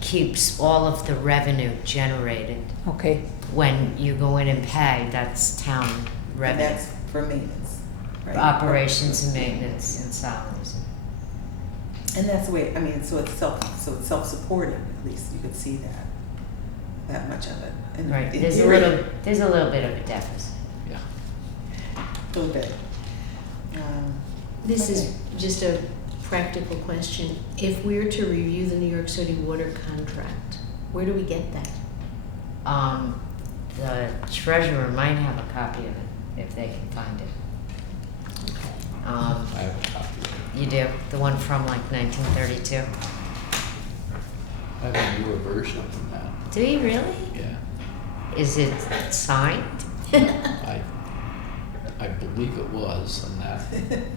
keeps all of the revenue generated. Okay. When you go in and pay, that's town And revenue. that's for maintenance, right? Operations and maintenance and salaries. And that's the way, I mean, so it's self-supporting, at least you could see that much of it. And Right, in there's a theory, little bit of a deficit. Yeah. a little bit. This is Okay. just a practical question. If we're to review the New York City water contract, where do we get that? The treasurer might have a copy of it, if they can find it. I have a copy. You do, the one from like 1932? I have a newer version than that. Do you really? Yeah. Is it signed? I believe it was, and that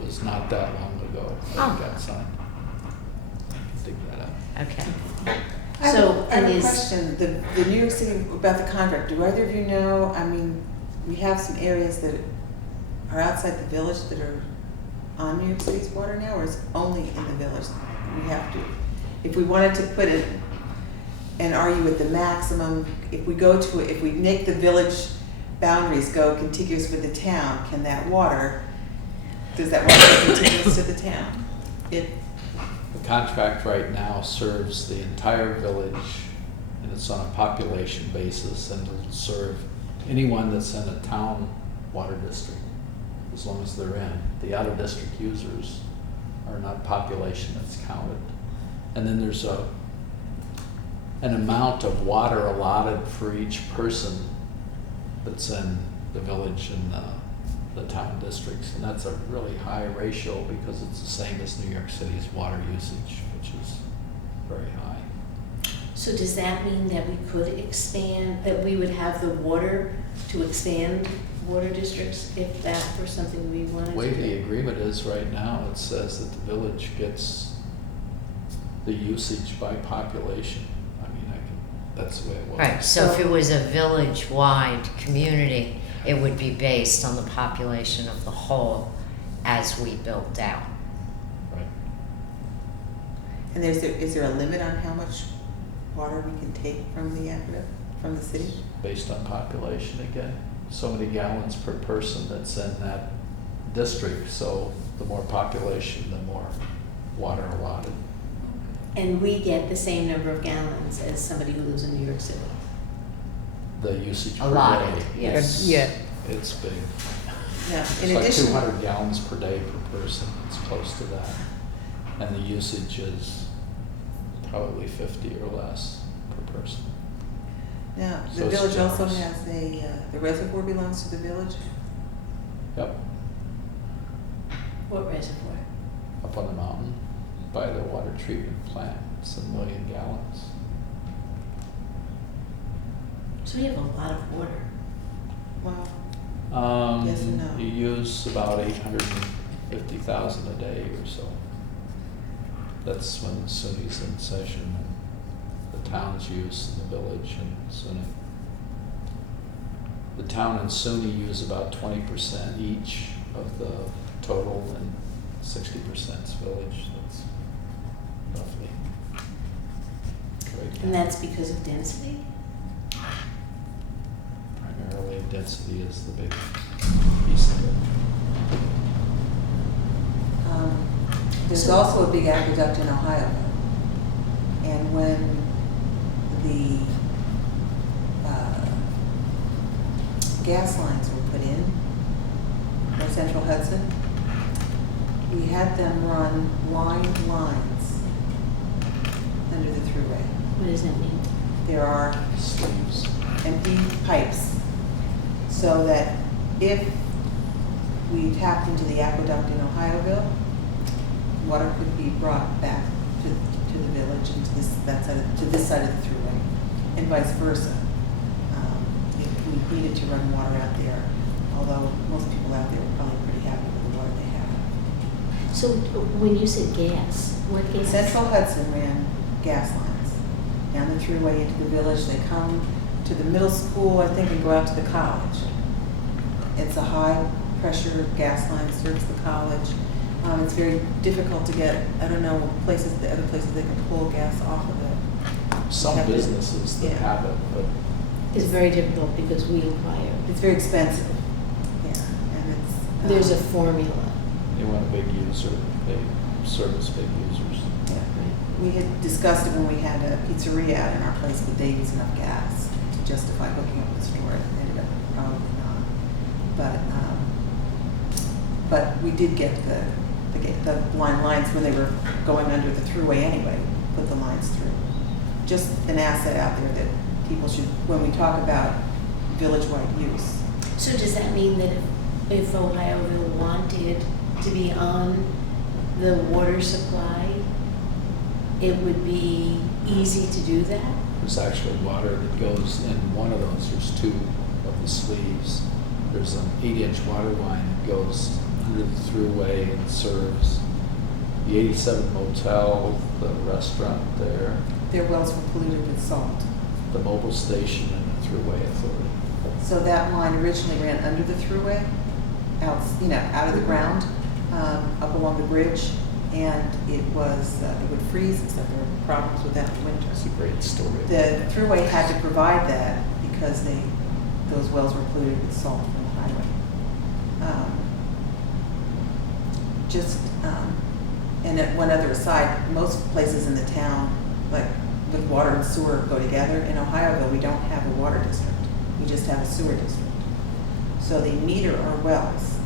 was not that long ago that Oh. it got signed. I can dig that up. Okay. I have So I have it a is- question, the New York City, about the contract, do either of you know, I mean, we have some areas that are outside the village that are on New York City's water now, or is it only in the village we have to? If we wanted to put it, and argue with the maximum, if we make the village boundaries go contiguous with the town, does that water go contiguous to the town? The contract right now serves the entire village, and it's on a population basis, and it'll serve anyone that's in a town water district, as long as they're in. The out-of-district users are not population that's counted. And then there's an amount of water allotted for each person that's in the village and the town districts, and that's a really high ratio because it's the same as New York City's water usage, which is very high. So does that mean that we could expand, that we would have the water to expand water districts if that were something we wanted The to way do? the agreement is right now, it says that the village gets the usage by population. I mean, that's the way it was. Right, so if it was a village-wide community, it would be based on the population of the whole as we built out. Right. And is there a limit on how much water we can take from the aqueduct, from the city? Based on population again, so many gallons per person that's in that district, so the more population, the more water allotted. And we get the same number of gallons as somebody who lives in New York City? The usage per Allotted, day. yes. Yeah. It's big. Yeah, It's in like addition. 200 gallons per day per person, it's close to that. And the usage is probably 50 or less per person. Now, So the it's village also generous. has the reservoir belongs to the village? Yep, What reservoir? up on the mountain by the water treatment plant, it's 1 million gallons. So we have a lot of water. Well, Yes and no. You use about 850,000 a day or so. That's when SUNY's in session, and the town's use in the village and SUNY. The town and SUNY use about 20% each of the total, and 60%'s village, that's roughly. breakdown. And that's because of density? Primarily density is the big piece of it. There's also a big aqueduct in Ohio. And when the gas lines were put in Central Hudson, we had them run lined lines under the thruway. What does that mean? There are Sleeves. empty pipes, so that if we tapped into the aqueduct in Ohioville, water could be brought back to the village and to this side of the thruway, and vice versa. If we needed to run water out there, although most people out there are probably pretty happy with the water they have. So when you said gas, what gas? Central Hudson ran gas lines down the thruway into the village. They come to the middle school, I think, and go out to the college. It's a high pressure gas line, serves the college. It's very difficult to get, I don't know, the other places they can pull gas off of it. Some have to- businesses that yeah. have it, but It's very difficult because we inquire. It's very expensive. Yeah, and it's. There's a formula. you want a big user, they service big users. Yeah. We had discussed it when we had a pizzeria out in our place, but they use enough gas to justify hooking up the store. It ended up probably not. But we did get the blind lines when they were going under the thruway anyway, put the lines through. Just an asset out there that people should, when we talk about village-wide use. So does that mean that if Ohioville wanted to be on the water supply, it would be easy to do that? There's actually water that goes in one of those, there's two of the sleeves. There's an 8-inch water line that goes under the thruway and serves the 87 Motel, the restaurant there, Their wells were polluted with salt. the mobile station, and the Thruway Authority. So that line originally ran under the thruway, out of the ground, up along the bridge, and it would freeze, except there were problems with that in winter. It's a great story. The thruway had to provide that because those wells were polluted with salt from the highway. And at one other aside, most places in the town, like with water and sewer go together. In Ohioville, we don't have a water district. We just have a sewer district. So they meter our wells.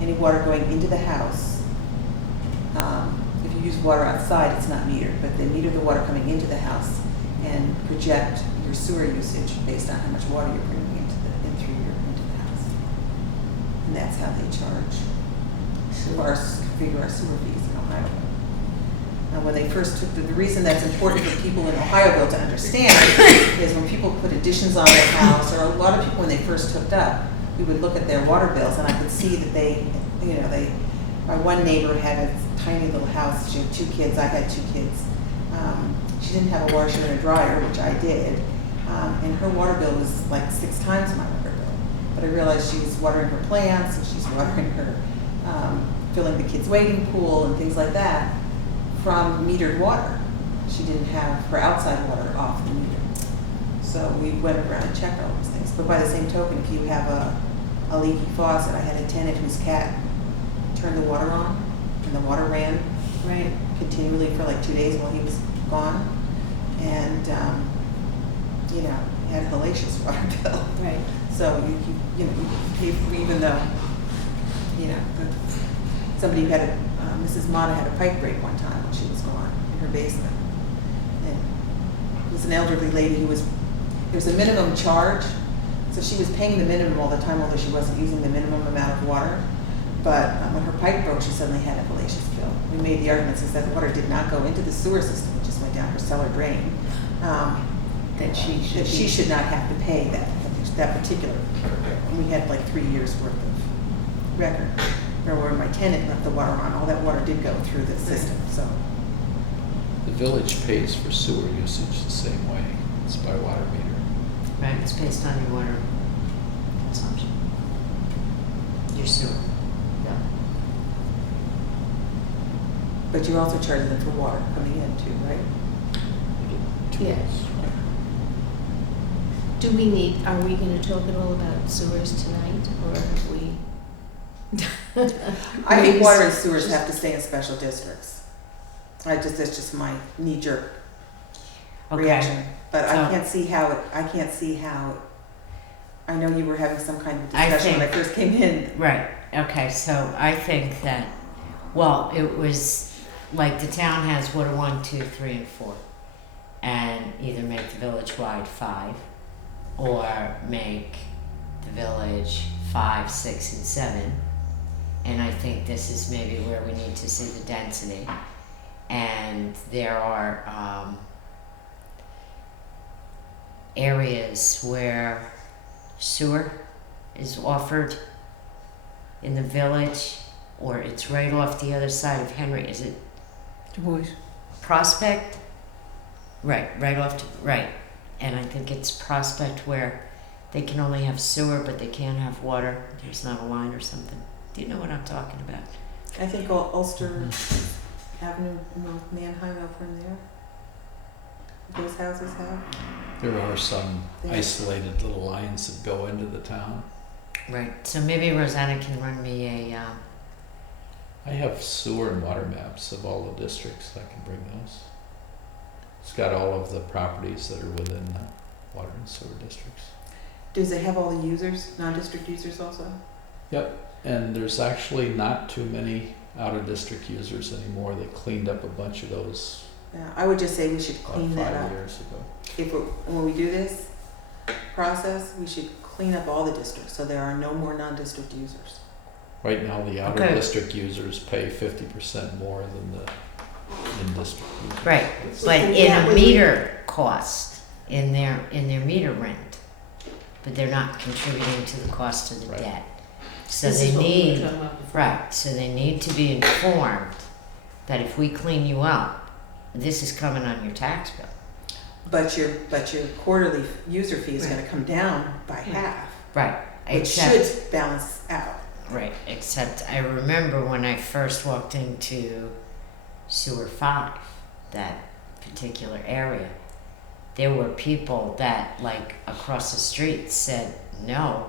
Any water going into the house, if you use water outside, it's not metered, but they meter the water coming into the house and project your sewer usage based on how much water you're bringing into the house. And that's how they charge figure our sewer fees in Ohio. Now, when they first took the reason that's important for people in Ohioville to understand is when people put additions on their house, or a lot of people when they first hooked up, we would look at their water bills, and I could see that my one neighbor had a tiny little house. She had 2 kids. I had 2 kids. She didn't have a washer and a dryer, which I did, and her water bill was like 6 times my water bill. But I realized she was watering her plants, and she's watering her, filling the kids' wading pool and things like that from metered water. She didn't have her outside water off the meter. So we went around and checked all those things. But by the same token, if you have a leaky faucet, I had a tenant whose cat turned the water on, and the water ran continually for like 2 days while he was gone. And, he had a hellacious water bill. Right. So you pay for, even though, somebody who had Mrs. Mata had a pipe break one time when she was gone in her basement. And it was an elderly lady there was a minimum charge, so she was paying the minimum all the time, although she wasn't using the minimum amount of water. But when her pipe broke, she suddenly had a hellacious bill. We made the argument since that water did not go into the sewer system, it just went down her cellar drain. That she should not have to pay that particular bill. And we had like 3 years worth of record. Where my tenant left the water on, all that water did go through the system. So The village pays for sewer usage the same way. It's by water meter. Right, it's based on your water consumption. Your sewer. Yeah. but you're also charging them for water coming in too, right? They get 2 Yes. months. Are we gonna talk at all about sewers tonight, or have we? I think water and sewers have to stay in special districts. That's just my knee jerk reaction. But I So- can't see how, I know you were having some kind of I discussion when I think- first came in. Right, okay, so I think that, well, it was like the town has water 1, 2, 3, and 4. And either make the village wide 5 or make the village 5, 6, and 7. and I think this is maybe where we need to see the density. And there are areas where sewer is offered in the village, or it's right off the other side of Henry. Is it Du Bois. Prospect? Right off to, right. And I think it's Prospect where they can only have sewer, but they can't have water. There's not a line or something. Do you know what I'm talking about? I think Ulster Avenue, North Manheim out from there. Those houses have. There are some Yeah. isolated little lines that go into the town. Right. So maybe Rosanna can run me a. I have sewer and water maps of all the districts. I can bring those. It's got all of the properties that are within the water and sewer districts. Does it have all the users, non-district users also? And there's actually not too many out-of-district users anymore. They cleaned up a bunch of those Yeah, I would just say we should about clean that 5 up. years ago. When we do this process, we should clean up all the districts so there are no more non-district users. Right now, the Okay. out-of-district users pay 50% more than the in-district users. Right. But And in that a way- meter cost, in their meter rent, but they're not contributing to the cost of the Right. debt. So This they is what we were need, talking about before. right, so they need to be informed that if we clean you up, this is coming on your tax bill. But your quarterly user fee is Right. gonna come down by half, Right. which should balance out. Right, except I remember when I first walked into Sewer 5, that particular area, there were people that, like, across the street said, no,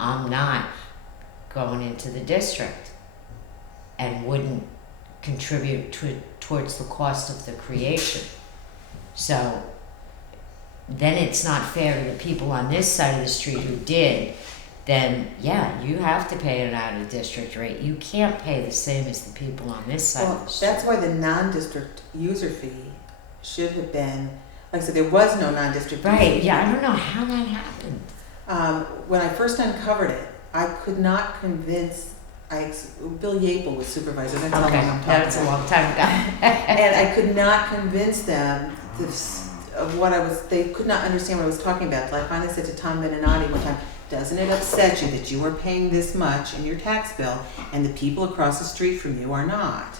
I'm not going into the district, and wouldn't contribute towards the cost of the creation. So then it's not fair to the people on this side of the street who did. Then, yeah, you have to pay an out-of-district rate. You can't pay the same as the people on this side Well, of the street. that's why the non-district user fee should have been, like I said, there was no non-district user Right, fee. yeah, I don't know how that happened. When I first uncovered it, I could not convince, Bill Yapel was supervisor, that's how long Okay, I'm talking that's a about. long time ago. And I could not convince them of what they could not understand what I was talking about. Till I finally said to Tom Beninati one time, doesn't it upset you that you are paying this much in your tax bill and the people across the street from you are not?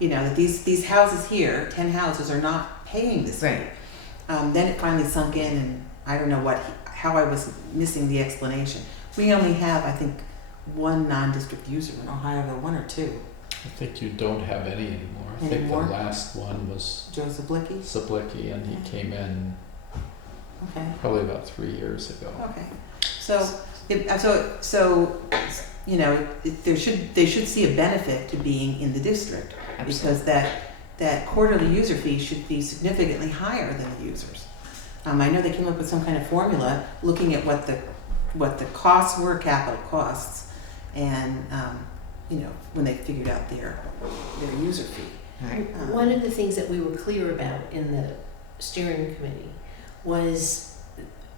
You know, that these houses here, 10 houses, are not paying this Right. rate. Then it finally sunk in, and I don't know how I was missing the explanation. We only have, I think, one non-district user in Ohio, though, one or two. I think you don't have any anymore. I think Anymore? the last one was Joe Zablicki? Zablicki, and he came in Okay. probably about 3 years ago. Okay, so, you know, they should see a benefit to being in the district, because that quarterly user fee should be significantly higher than the users. I know they came up with some kind of formula, looking at what the costs were, capital costs, and, you know, when they figured out their user fee. Right. One of the things that we were clear about in the steering committee was,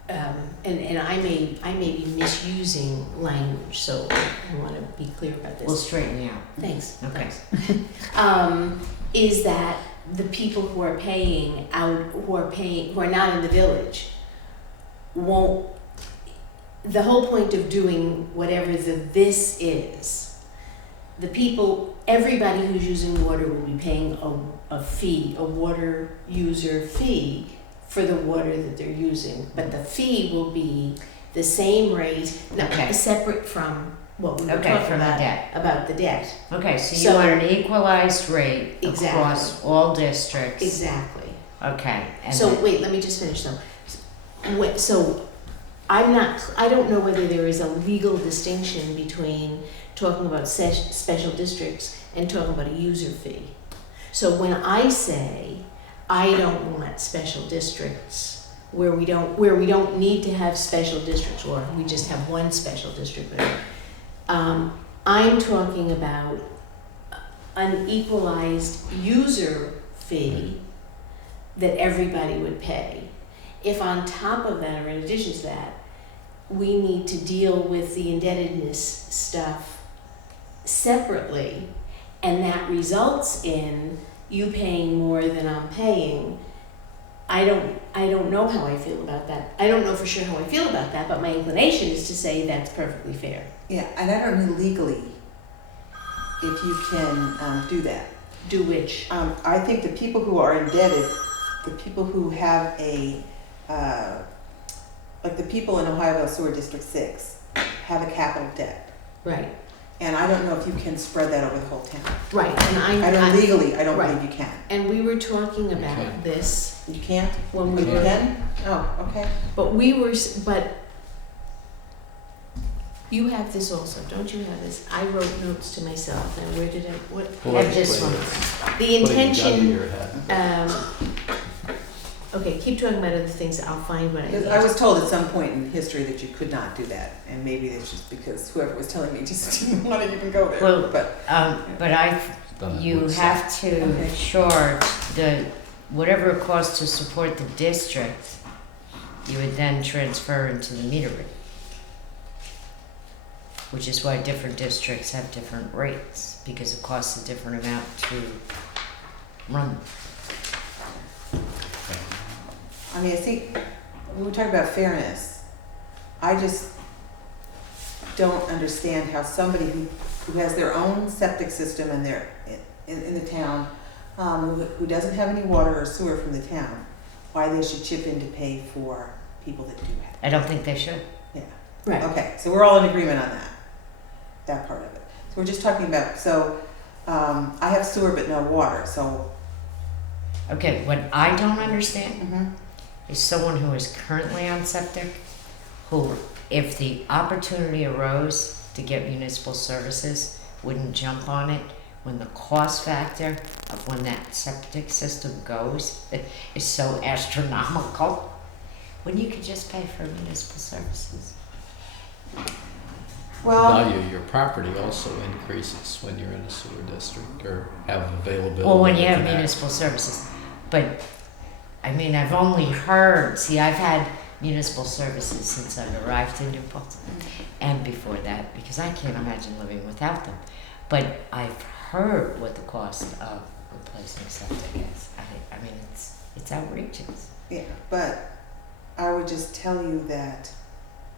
and I may be misusing language, so I want to be clear about We'll this. straighten you out. Thanks. Okay. Is that the people who are paying out, who are not in the village, won't. The whole point of doing whatever this is, the people, everybody who's using water will be paying a fee, a water user fee for the water that they're using. But the fee will be the same rate, Okay. separate from what we were Okay, talking from the about, debt. about the debt. Okay, so you So- want an equalized rate Exactly. across all districts. Exactly. Okay. And So then- wait, let me just finish though. So I don't know whether there is a legal distinction between talking about special districts and talking about a user fee. So when I say I don't want special districts where we don't need to have special districts, or we just have one special district, I'm talking about an equalized user fee that everybody would pay. If on top of that, or in addition to that, we need to deal with the indebtedness stuff separately, and that results in you paying more than I'm paying, I don't know how I feel about that. I don't know for sure how I feel about that, but my inclination is to say that's perfectly fair. Yeah, and I don't know legally if you can do that. Do which? I think the people who are indebted, the people who have a, like the people in Ohio Sewer District 6 have a capital debt. Right, And I don't know if you can spread that over the whole town. right, and I don't legally, I don't right. believe you can. And we were talking about Okay. this You can't? when we You were, can? Oh, okay. but we were, but you have this also, don't you have this? I wrote notes to myself, and where did I, what? Well, Have this explain one. this. The Putting a gun to intention, your head. okay, keep talking about other things, I'll find what I Because need. I was told at some point in history that you could not do that, and maybe it's just because whoever was telling me just didn't want to even go there. Well, But But Done it you once. have to Okay. charge whatever it costs to support the district, you would then transfer into the meter rate. Which is why different districts have different rates, because it costs a different amount to run. I mean, I think when we talk about fairness, I just don't understand how somebody who has their own septic system and they're in the town, who doesn't have any water or sewer from the town, why they should chip in to pay for people that do have. I don't think they should. Yeah. Right, Okay, so we're all in agreement on that part of it. So we're just talking about, I have sewer but no water, so. Okay, what I don't understand Mhm. is someone who is currently on septic, who, if the opportunity arose to get municipal services, wouldn't jump on it when the cost factor of when that septic system goes is so astronomical, when you could just pay for municipal services. Well, Value of your property also increases when you're in a sewer district or have availability. Well, when you to have connect. municipal services, but, I mean, I've only heard, I've had municipal services since I've arrived in New Paltz, and before that, because I can't imagine living without them. But I've heard what the cost of replacing septic is. I mean, it's outrageous. yeah, but I would just tell you that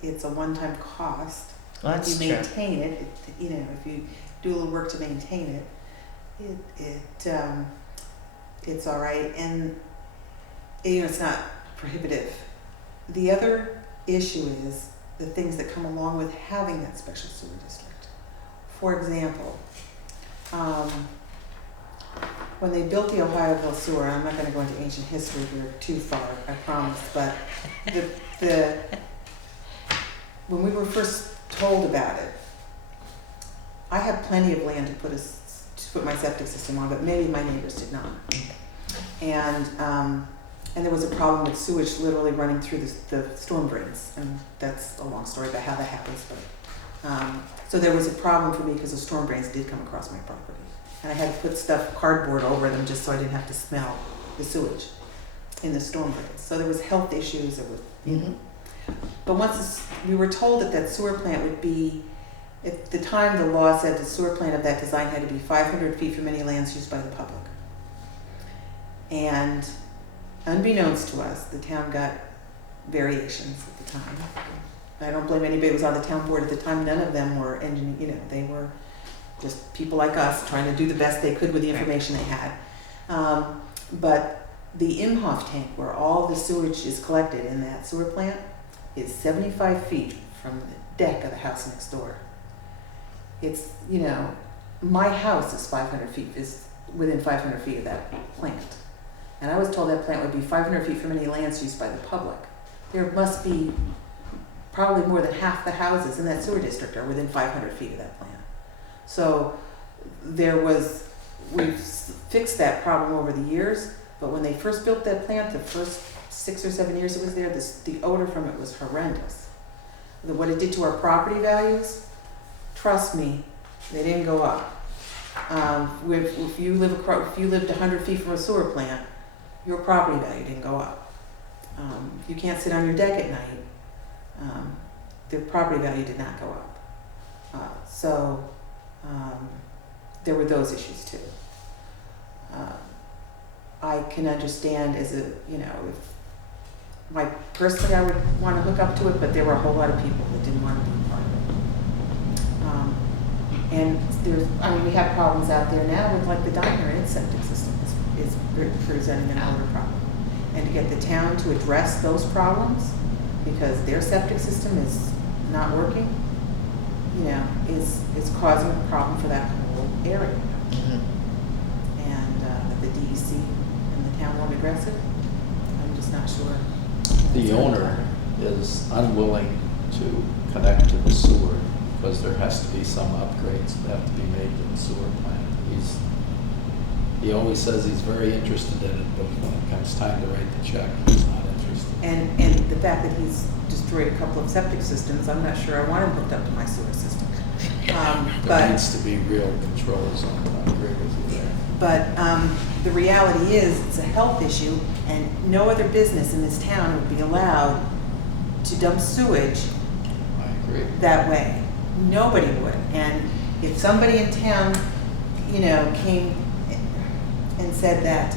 it's a one-time cost. Well, that's If you true. maintain it, you know, if you do a little work to maintain it, it's all right, and you know, it's not prohibitive. The other issue is the things that come along with having that special sewer district. For example, when they built the Ohioville sewer, I'm not going to go into ancient history here too far, I promise, but when we were first told about it, I had plenty of land to put my septic system on, but maybe my neighbors did not. And there was a problem with sewage literally running through the storm drains, and that's a long story about how that happens. But so there was a problem for me because the storm drains did come across my property, and I had to put cardboard over them just so I didn't have to smell the sewage in the storm drains. So there was health issues. It was, Mhm. But once we were told that sewer plant would be, at the time the law said the sewer plant of that design had to be 500 feet from any lands used by the public. And unbeknownst to us, the town got variations at the time. I don't blame anybody who was on the town board at the time. None of them were they were just people like us trying to do the best they could with the information they had. But the Imhoff tank, where all the sewage is collected in that sewer plant, is 75 feet from the deck of the house next door. It's, my house is 500 feet, is within 500 feet of that plant. And I was told that plant would be 500 feet from any lands used by the public. There must be probably more than half the houses in that sewer district are within 500 feet of that plant. So we've fixed that problem over the years, but when they first built that plant, the first 6 or 7 years it was there, the odor from it was horrendous. What it did to our property values, trust me, they didn't go up. If you lived 100 feet from a sewer plant, your property value didn't go up. If you can't sit on your deck at night, the property value did not go up. So there were those issues too. I can understand as a, you know, if personally I would want to hook up to it, but there were a whole lot of people that didn't want to be part of it. And we have problems out there now with like the diner and its septic system is presenting an odor problem. And to get the town to address those problems because their septic system is not working, you know, is causing a problem for that whole area. And that the DEC and the town won't address it, I'm just not sure. The owner is unwilling to connect to the sewer because there has to be some upgrades that have to be made to the sewer plant. He always says he's very interested in it, but when it comes time to write the check, he's not interested. And the fact that he's destroyed a couple of septic systems, I'm not sure I want him hooked up to my sewer system. There But needs to be real controls on it. I agree with you there. But the reality is, it's a health issue, and no other business in this town would be allowed to dump sewage I agree. that way. Nobody would. And if somebody in town, you know, came and said that,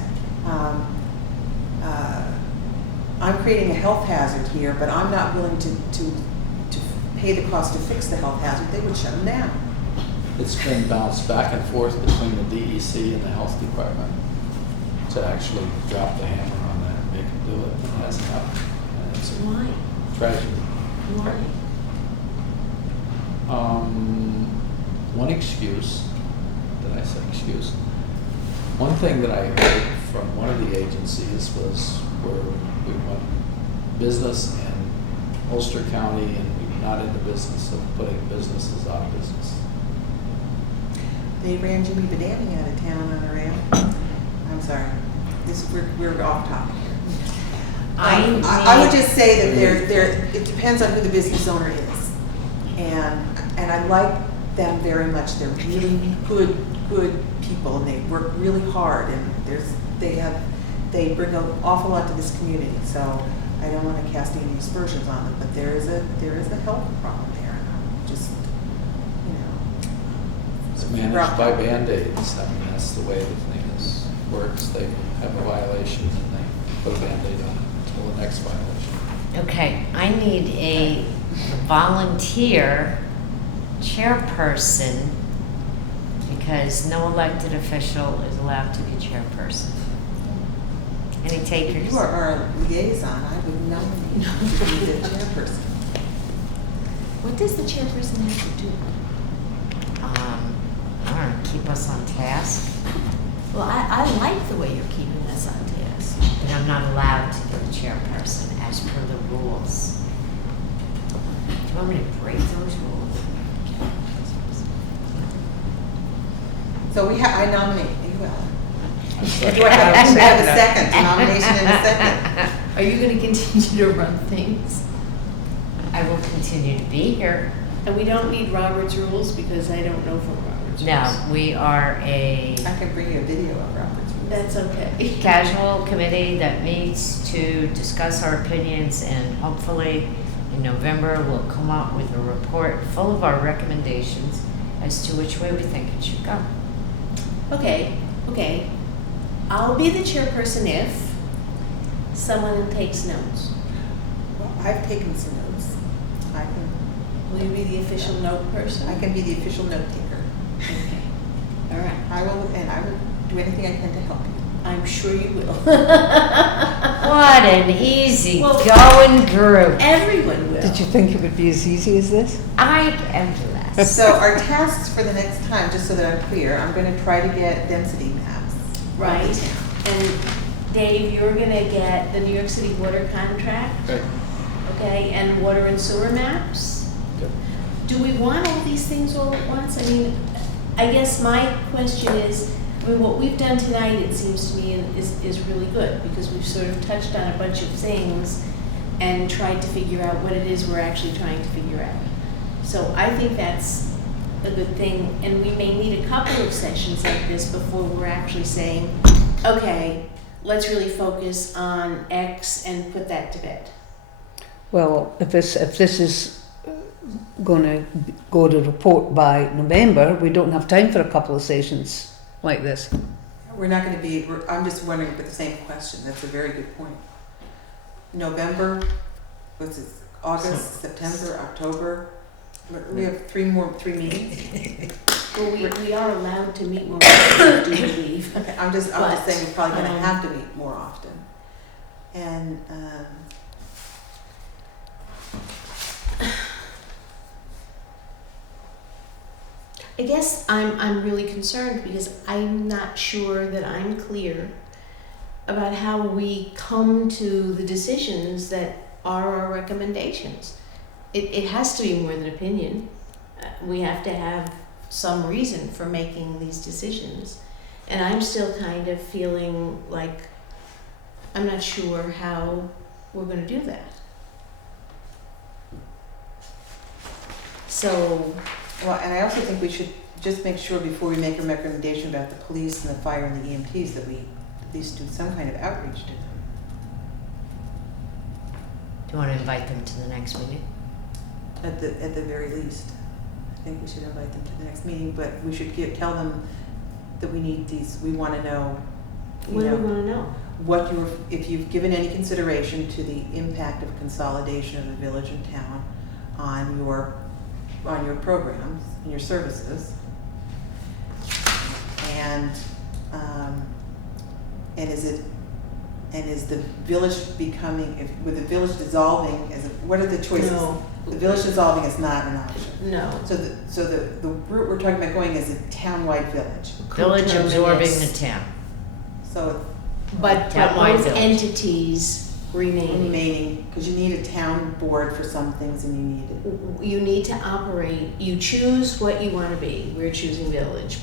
I'm creating a health hazard here, but I'm not willing to pay the cost to fix the health hazard, they would shut them down. It's been bounced back and forth between the DEC and the health department to actually drop the hammer on that and make them do it. It hasn't happened. And it's Why? a tragedy. Why? One excuse, did I say excuse? One thing that I heard from one of the agencies was where we want business in Ulster County and we're not in the business of putting businesses out of business. They ran Jimmy Badami out of town on a rail. I'm sorry, we're off topic here. I would just say that it depends on who the business owner is. And I like them very much. They're really good people and they work really hard and they bring an awful lot to this community. So I don't want to cast any aspersions on them, but there is a health problem there. And I'm just, you know. It's managed by Band-Aids. I mean, that's the way the thing works. They have a violation and they put a Band-Aid on it until the next violation. Okay, I need a volunteer chairperson because no elected official is allowed to be chairperson. Any takers? You are our liaison. I would nominate you to be the chairperson. What does the chairperson have to do? I don't know, keep us on task, Well, I like the way you're keeping us on task. but I'm not allowed to be the chairperson as per the rules. Do you want me to break those rules? So I nominate you, Ellen. I Do I have a second, a nomination and a second? Are you going to continue to run things? I will continue to be here. And we don't need Robert's rules because I don't know from Robert's rules. No, we are a I can bring you a video of Robert's rules. That's okay. casual committee that meets to discuss our opinions, and hopefully in November we'll come up with a report full of our recommendations as to which way we think it should go. Okay. I'll be the chairperson if someone takes notes. Well, I've taken some notes. Will you be the official note person? I can be the official note taker. Okay. All right. I will do anything I can to help you. I'm sure you will. What an easy Well- going group. Everyone will. Did you think it would be as easy as this? I am blessed. So our tasks for the next time, just so that I'm clear, I'm going to try to get density maps. of the Right. town. And Dave, you're going to get the New York City water contract, Okay. okay, and water and sewer maps. Good. Do we want all these things all at once? I mean, I guess my question is, what we've done tonight, it seems to me, is really good because we've sort of touched on a bunch of things and tried to figure out what it is we're actually trying to figure out. So I think that's a good thing, and we may need a couple of sessions like this before we're actually saying, okay, let's really focus on X and put that to bed. Well, if this is going to go to report by November, we don't have time for a couple of sessions like this. We're not gonna be, I'm just wondering about the same question, that's a very good point. November, what's it, August, September, October, we have three meetings? Well, we are allowed to meet more often, I do believe. Okay, I'm just But, saying we're probably gonna um, have to meet more often. And, I guess I'm really concerned because I'm not sure that I'm clear about how we come to the decisions that are our recommendations. It has to be more than opinion. We have to have some reason for making these decisions. And I'm still kind of feeling like I'm not sure how we're gonna do that. So, well, and I also think we should just make sure before we make a recommendation about the police and the fire and the EMTs that we at least do some kind of outreach to them. Do you want to invite them to the next meeting? At the very least. I think we should invite them to the next meeting, but we should tell them that we need these, we wanna know, you what do know, we wanna know? what if you've given any consideration to the impact of consolidation of the village and town on your programs and your services. And is the village becoming, with the village dissolving, what are the choices? No. The village dissolving is not an option. No. So the route we're talking about going is a townwide village. Village absorbing Coterminous. the town. So But Townwide both village. entities remain. remaining, because you need a town board for some things and you need it. You need to operate, you choose what you want to be. We're choosing village,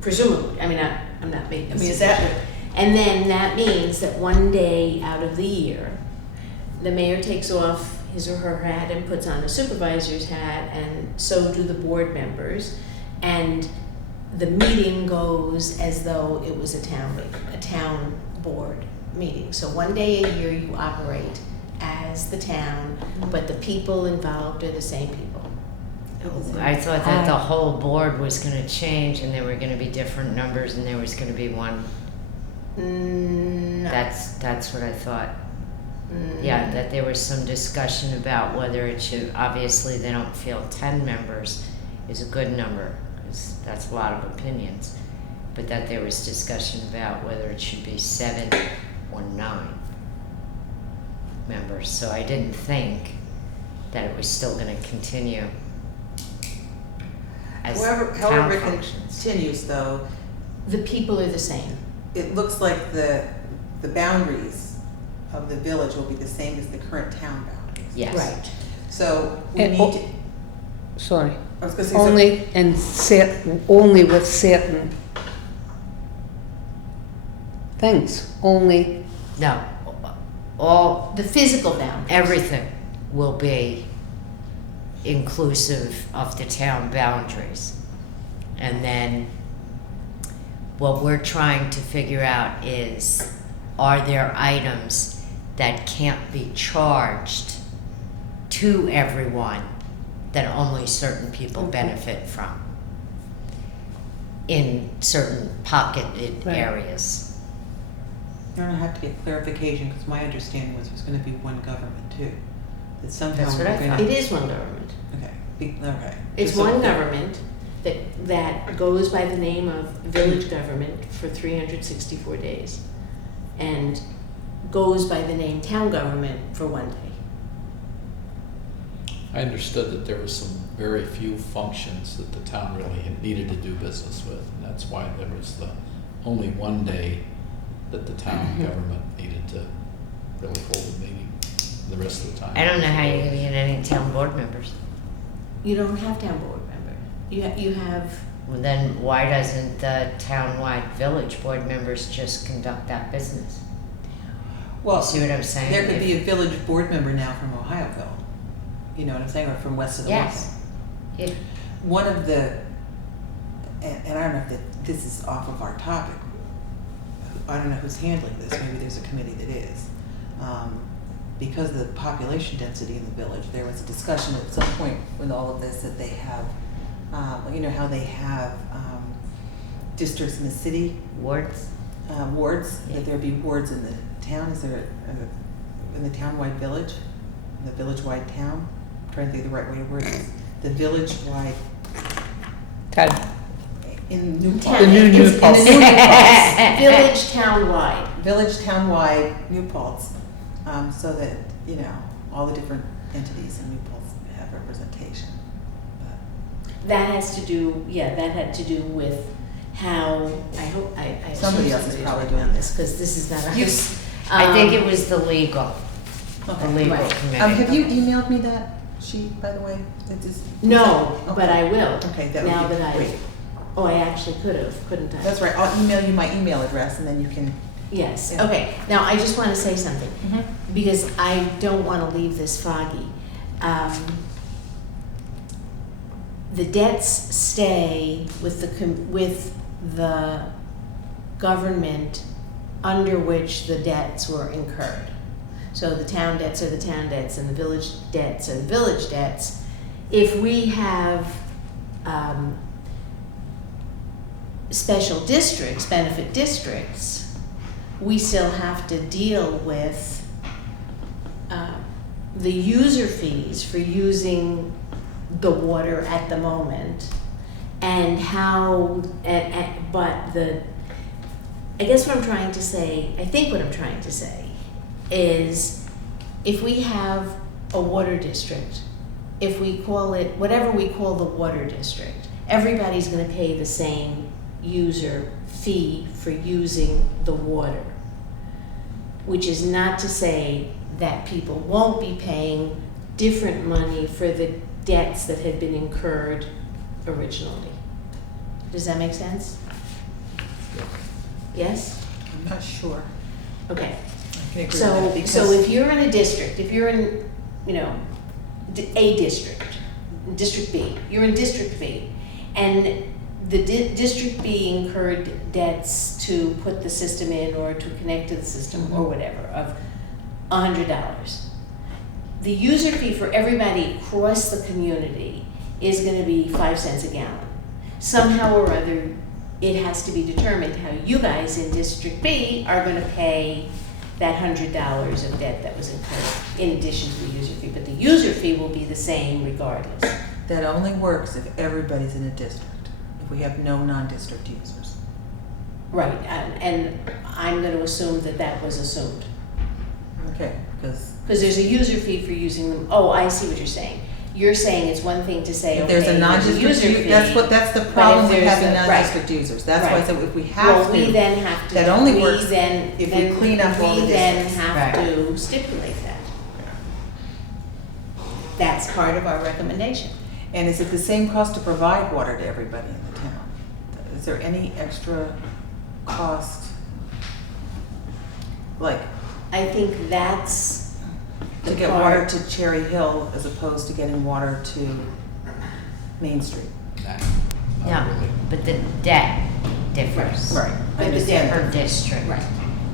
presumably. I mean, I'm not making a is that, suggestion. And then that means that one day out of the year, the mayor takes off his or her hat and puts on a supervisor's hat, and so do the board members. And the meeting goes as though it was a town board meeting. So one day a year you operate as the town, but the people involved are the same people. I thought that the whole board was going to change and there were going to be different numbers and there was going to be one. No. That's what I thought. Mm. Yeah, that there was some discussion about whether it should, obviously they don't feel 10 members is a good number, because that's a lot of opinions, but that there was discussion about whether it should be 7 or 9 members. So I didn't think that it was still going to continue as however town it functions. continues though, The people are the same. it looks like the boundaries of the village will be the same as the current town boundaries. Yes. Right. So we And- need to, Sorry, I was gonna say, only with certain things, only, No, all, The physical boundaries. everything will be inclusive of the town boundaries. And then what we're trying to figure out is, are there items that can't be charged to everyone that only certain people benefit from in certain pocketed Right. areas? I'm gonna have to get clarification, because my understanding was there's gonna be one government too. That somehow That's what we're I gonna. thought. It is one government. Okay, okay. It's Just so- one government that goes by the name of village government for 364 days, and goes by the name town government for one day. I understood that there was some very few functions that the town really needed to do business with, and that's why there was the only one day that the town government needed to really hold a meeting. The rest of the time. I don't know how you're gonna get any town board members. You don't have town board members. You have, Well, then why doesn't the townwide village board members just conduct that business? Well, See what I'm saying? there could If- be a village board member now from Ohioville. You know what I'm saying, or from west of the Yes. Water. If- One of the, and I don't know if this is off of our topic, I don't know who's handling this, maybe there's a committee that is. because of the population density in the village, there was a discussion at some point with all of this that they have, you know how they have districts in the city, Wards? wards, Yeah. that there be wards in the town, is there, in the town-wide village, in the village-wide town? I'm trying to think of the right way to word this. The village-wide, Town. in New Town. Paltz. The new In New the Paltz. New Paltz. Village town-wide. Village town-wide New Paltz, so that, you know, all the different entities in New Paltz have representation. But That has to do, that had to do with how, I hope, I assume Somebody else is somebody's probably working on doing this, because this is not You- ours. I think it was the legal Okay. legal Right. committee. Have you emailed me that sheet, by the way? It is- No, Okay. but I will. Okay, that Now would be that I, great. oh, I actually could have, couldn't I? That's right, I'll email you my email address and then you can. Yes, Yeah. okay. Now, I just want to say something, because I don't want to leave this foggy. The debts stay with with the government under which the debts were incurred. So the town debts are the town debts, and the village debts are the village debts. If we have special districts, benefit districts, we still have to deal with the user fees for using the water at the moment, and how, but I guess what I'm trying to say, I think what I'm trying to say is, if we have a water district, if we call it, whatever we call the water district, everybody's gonna pay the same user fee for using the water. Which is not to say that people won't be paying different money for the debts that had been incurred originally. Does that make sense? Yes? I'm not sure. Okay. I can agree with that So because if you're in a district, if you're in, you know, a district, District B, you're in District B, and the District B incurred debts to put the system in or to connect to the system or whatever of $100. The user fee for everybody across the community is gonna be 5 cents a gallon. Somehow or other, it has to be determined how you guys in District B are gonna pay that $100 of debt that was incurred in addition to the user fee. But the user fee will be the same regardless. that only works if everybody's in a district, if we have no non-district users. Right, and I'm gonna assume that that was assumed. Okay, because Because there's a user fee for using them. Oh, I see what you're saying. You're saying it's one thing to say, if okay, there's a there's a non-district, user u- fee. that's the problem with there's having a- right. non-district users. That's why I Right. said if we Well, have we to, then have to. that only we works then- if we then clean up all the We then districts. have Right. to stipulate that. That's part of our recommendation. and is it the same cost to provide water to everybody in the town? Is there any extra cost? Like, I think that's to the get part- water to Cherry Hill as opposed to getting water to Main Street? Nah, No, not really. but the debt differs. Right, I But the understand Per that. district. Right.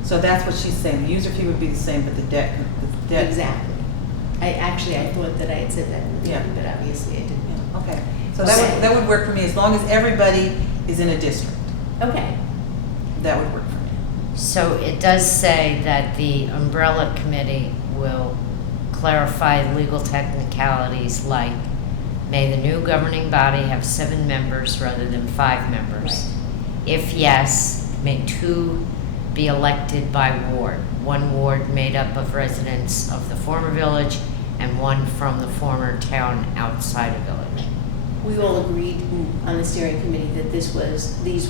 So that's what she's saying, the user fee would be the same, but the debt. Exactly. I thought that I had said that in the Yeah. beginning, but obviously I didn't. Yeah, okay, so that would work for me, as long as everybody is in a district, Okay. that would work for me. So it does say that the umbrella committee will clarify legal technicalities like, may the new governing body have 7 members rather than 5 members? If yes, may 2 be elected by ward. 1 ward made up of residents of the former village and 1 from the former town outside of village. We all agreed on the steering committee that these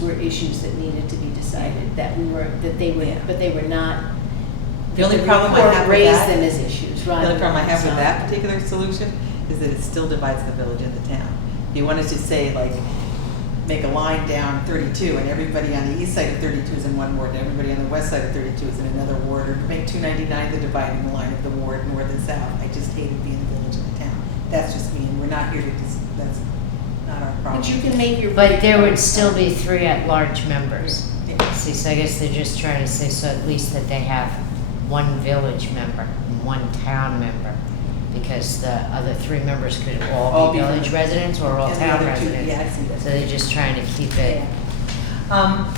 were issues that needed to be decided, Yeah. but they were not. The only the problem I report have with raised that- them as issues, The rather only problem I than have with some- that particular solution is that it still divides the village and the town. If you wanted to say, like, make a line down 32 and everybody on the east side of 32 is in one ward and everybody on the west side of 32 is in another ward, or to make 299 the dividing line of the ward, north and south. I just hated being the village and the town. That's just me, and we're not here to that's not our problem. But you can make your. But there would still be 3 at-large members. Yeah. See, so I guess they're just trying to say, so at least that they have one village member and one town member, because the other three members could all All be be village from- residents or all And the town other two- residents. Yeah, I see that. So they're just trying to keep it. Yeah.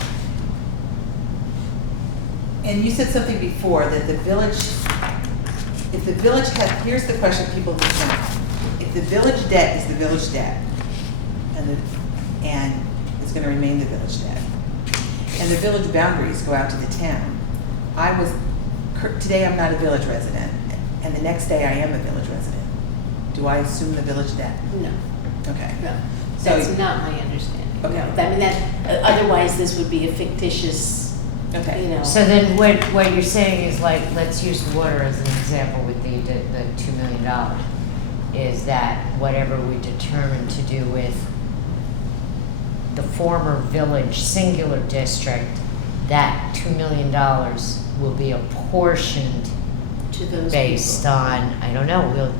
And you said something before, that the village, if the village had, here's the question people don't know. If the village debt is the village debt, and it's gonna remain the village debt, and the village boundaries go out to the town, today I'm not a village resident, and the next day I am a village resident. Do I assume the village debt? No, Okay. no, So- that's not my understanding. Okay. No, I mean, that, otherwise this would be a fictitious, Okay. you know. So then what you're saying is like, let's use the water as an example with the $2 million, is that whatever we determine to do with the former village singular district, that $2 million will be apportioned To those based people. on, I don't know,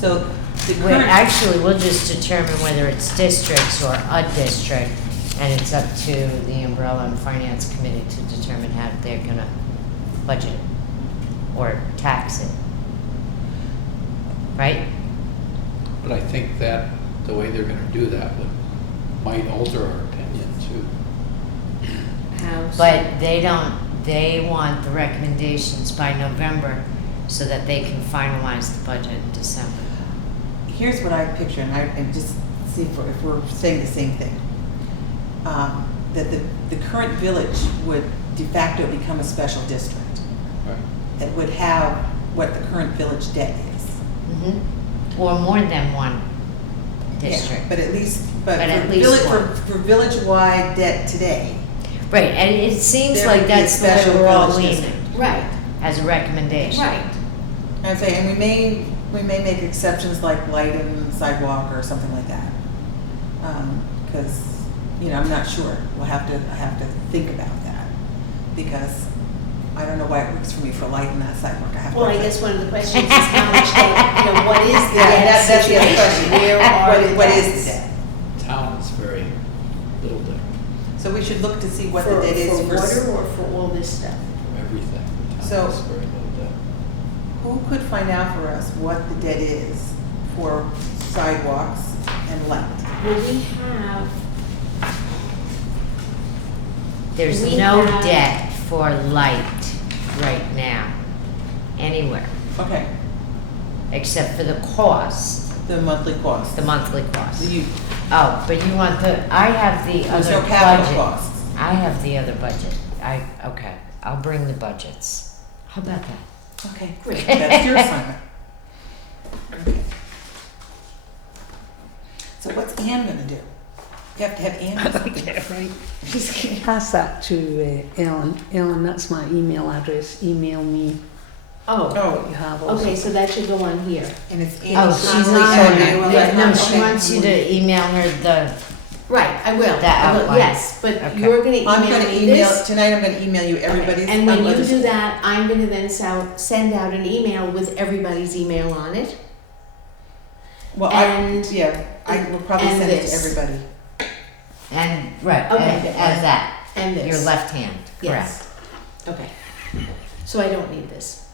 So the we'll current. actually, we'll just determine whether it's districts or a district, and it's up to the umbrella and finance committee to determine how they're gonna budget it or tax it. Right? But I think that the way they're gonna do that might alter our opinion too. How so? But they want the recommendations by November so that they can finalize the budget in December. Here's what I picture, and just see if we're saying the same thing. That the current village would de facto become a special district. Right. That would have what the current village debt is. Mm-hmm. Or more than one district. Yeah, but at least, But at least one. for village-wide debt today, Right, and it seems There like would be a that's the way special we're all village leaning, district. Right, as a recommendation. right. I'd say, and we may make exceptions like light and sidewalk or something like that. Because, I'm not sure. I have to think about that. Because I don't know why it works for me for light and not sidewalk. I have to. Well, I guess one of the questions is how much debt, what is the Yeah, debt that's the other situation? question. Where are the What is debts? the debt? Town is very little debt So we should look to see what For the debt is for for. water or for all this stuff? for everything. The So- town is very little debt. Who could find out for us what the debt is for sidewalks and light? Well, we have, There's We no have- debt for light right now, anywhere, Okay, except for the cost, the monthly cost. the monthly cost. You, Oh, but you want I have the there's other no capital budget. costs. I have the other budget. Okay, I'll bring the budgets. How about that? Okay, Great. That's your assignment. Okay. So what's Ann gonna do? You have to have Ann do something. Yeah, right. Pass that to Ellen. Ellen, that's my email address. Email me oh, what you have also. okay, so that should go on here. And it's Ann. Oh, she's not not on on there. it. Yeah, No, okay. she wants you to email her the, Right, I will. That I will, outline. yes, but Okay. you're gonna I'm email gonna me email, this. tonight I'm gonna email you everybody's. And when you letters. do that, I'm gonna then send out an email with everybody's email on it. Well, and- I will probably and send it to this. everybody. and, right, Okay. and as that, And this. your left hand, correct. Yes. Okay. So I don't need this.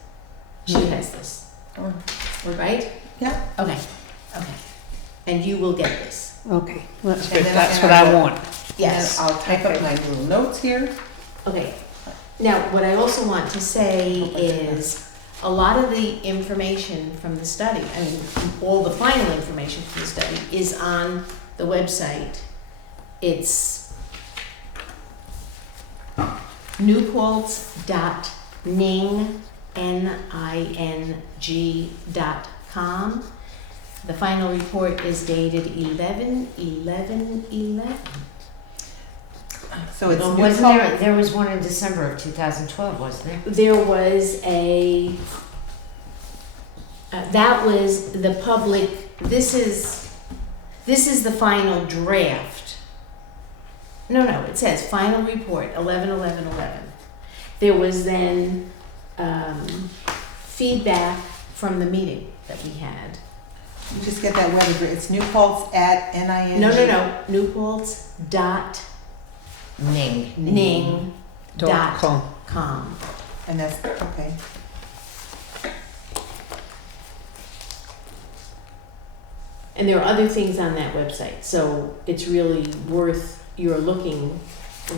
She has this, Or- right? Yeah. Okay, okay. And you will get this. Okay, that's And good. then That's and what I will- want. Yes. And I'll type up my little notes here. Okay. Now, what I also want to say is, a lot of the information from the study, I mean, all the final information from the study is on the website. It's newpaltz.ning.com. The final report is dated 11/11/11. So it's Well, New wasn't Paltz- there was one in December of 2012, wasn't there? There was that was the public, this is the final draft. No, it says final report, 11/11/11. There was then feedback from the meeting that we had. You just get that web address. It's New Paltz at NING. No, newpaltz.ning.com. Ning. .com. And that's, okay. And there are other things on that website, so it's really worth your looking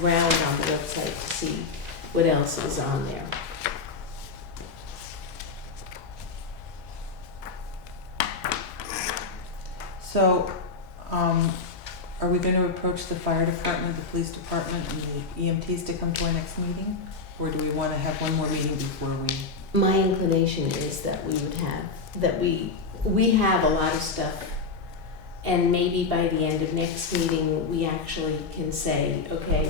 around on the website to see what else is on there. So, are we gonna approach the fire department, the police department, and the EMTs to come to our next meeting? Or do we wanna have one more meeting before we? My inclination is that we would have, that we have a lot of stuff, and maybe by the end of next meeting, we actually can say, okay,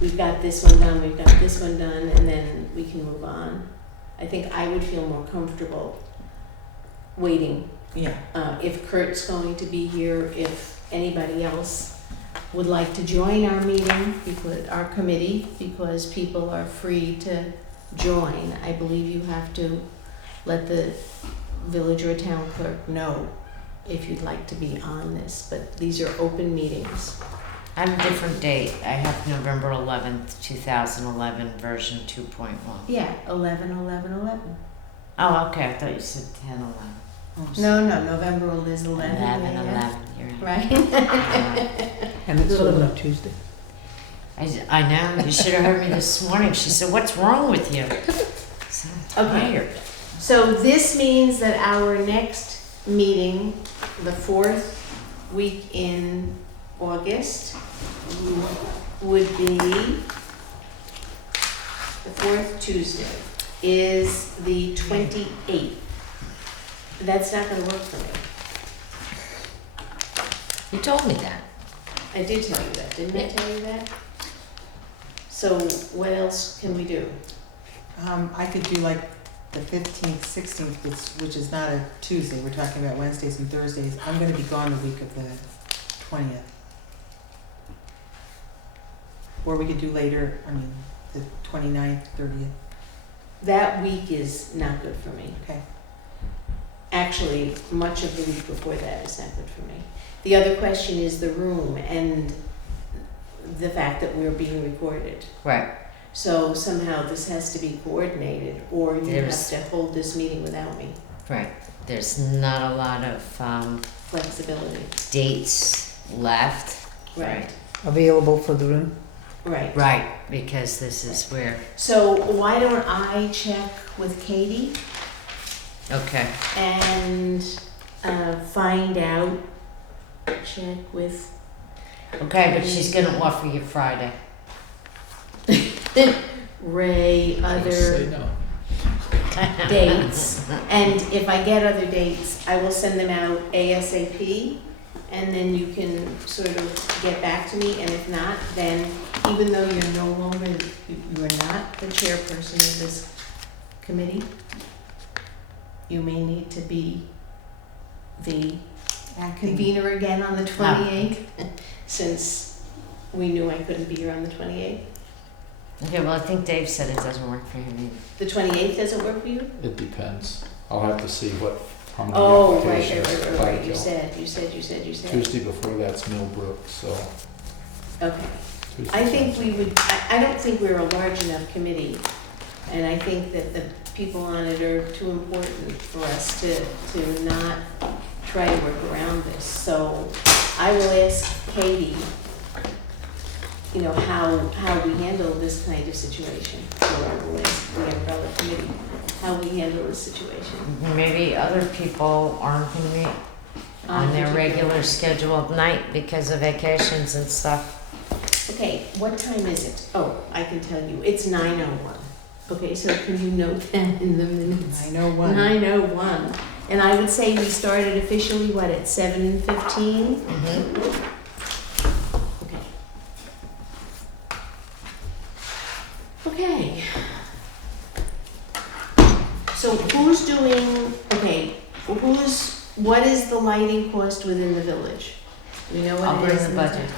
we've got this one done, we've got this one done, and then we can move on. I think I would feel more comfortable waiting. Yeah. If Kurt's going to be here, if anybody else would like to join our meeting, because our committee, because people are free to join. I believe you have to let the village or town clerk know if you'd like to be on this, but these are open meetings. I have a different date. I have November 11th, 2011, version 2.1. Yeah, 11/11/11. Oh, okay. I thought you said 10/11. No, November is 11. 11/11. You're right. Right. And it's on a Tuesday. I know. You should have heard me this morning. She said, "What's wrong with you?" So I'm Okay. tired. So this means that our next meeting, the 4th week in August, would be the 4th Tuesday, is the 28th. That's not gonna work for me. You told me that. I did tell you that, didn't I tell you that? So what else can we do? I could do like the 15th, 16th, which is not a Tuesday, we're talking about Wednesdays and Thursdays. I'm gonna be gone the week of the 20th. Or we could do later, the 29th, 30th. That week is not good for me. Okay. Actually, much of the week before that is not good for me. The other question is the room and the fact that we're being recorded. Right. So somehow this has to be coordinated, or you There's- have to hold this meeting without me. Right. There's not a lot of Flexibility. dates left. Right. Available for the room. Right. Right. Because this is where. So why don't I check with Katie Okay. and find out, check with Okay, but she's gonna offer you Friday. Ray Say other no. dates. And if I get other dates, I will send them out ASAP, and then you can sort of get back to me. And if not, then even though you're no longer, you're not the chairperson of this committee, you may need to be the convener again on the 28th, since we knew I couldn't be here on the 28th. Okay, well, I think Dave said it doesn't work for him either. The 28th doesn't work for you? It depends. I'll have to see how many Oh, right, applications. right. You Platteville. said. Tuesday before that's Millbrook, so. Okay. Tuesday I think sounds- we would, I don't think we're a large enough committee, and I think that the people on it are too important for us to not try to work around this. So I will ask Katie, how we handle this kind of situation, or I will ask the umbrella committee, how we handle this situation. Maybe other people aren't gonna meet on their regular scheduled night because of vacations and stuff. Okay, what time is it? Oh, I can tell you, it's 9:01. Okay, so can you note that in the minutes? 9:01. 9:01. And I would say we started officially, at 7:15? Mm-hmm. Okay. Okay. So what is the lighting cost within the village? We know I'll what it bring is. the in budget.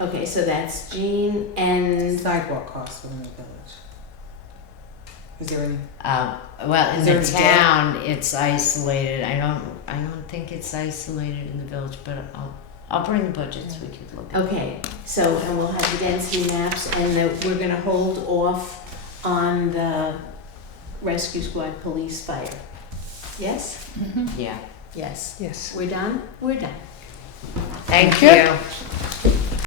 Okay, so that's Jean and, Sidewalk costs within the village. Is there any? Well, in Is there the any town, it's isolated. I don't think it's isolated in the village, but I'll bring the budgets. We could look at. okay, so, and we'll have the density maps, and we're gonna hold off on the rescue squad, police, fire. Yes? Yeah. Yes. Yes. We're done? We're done. Thank you. you.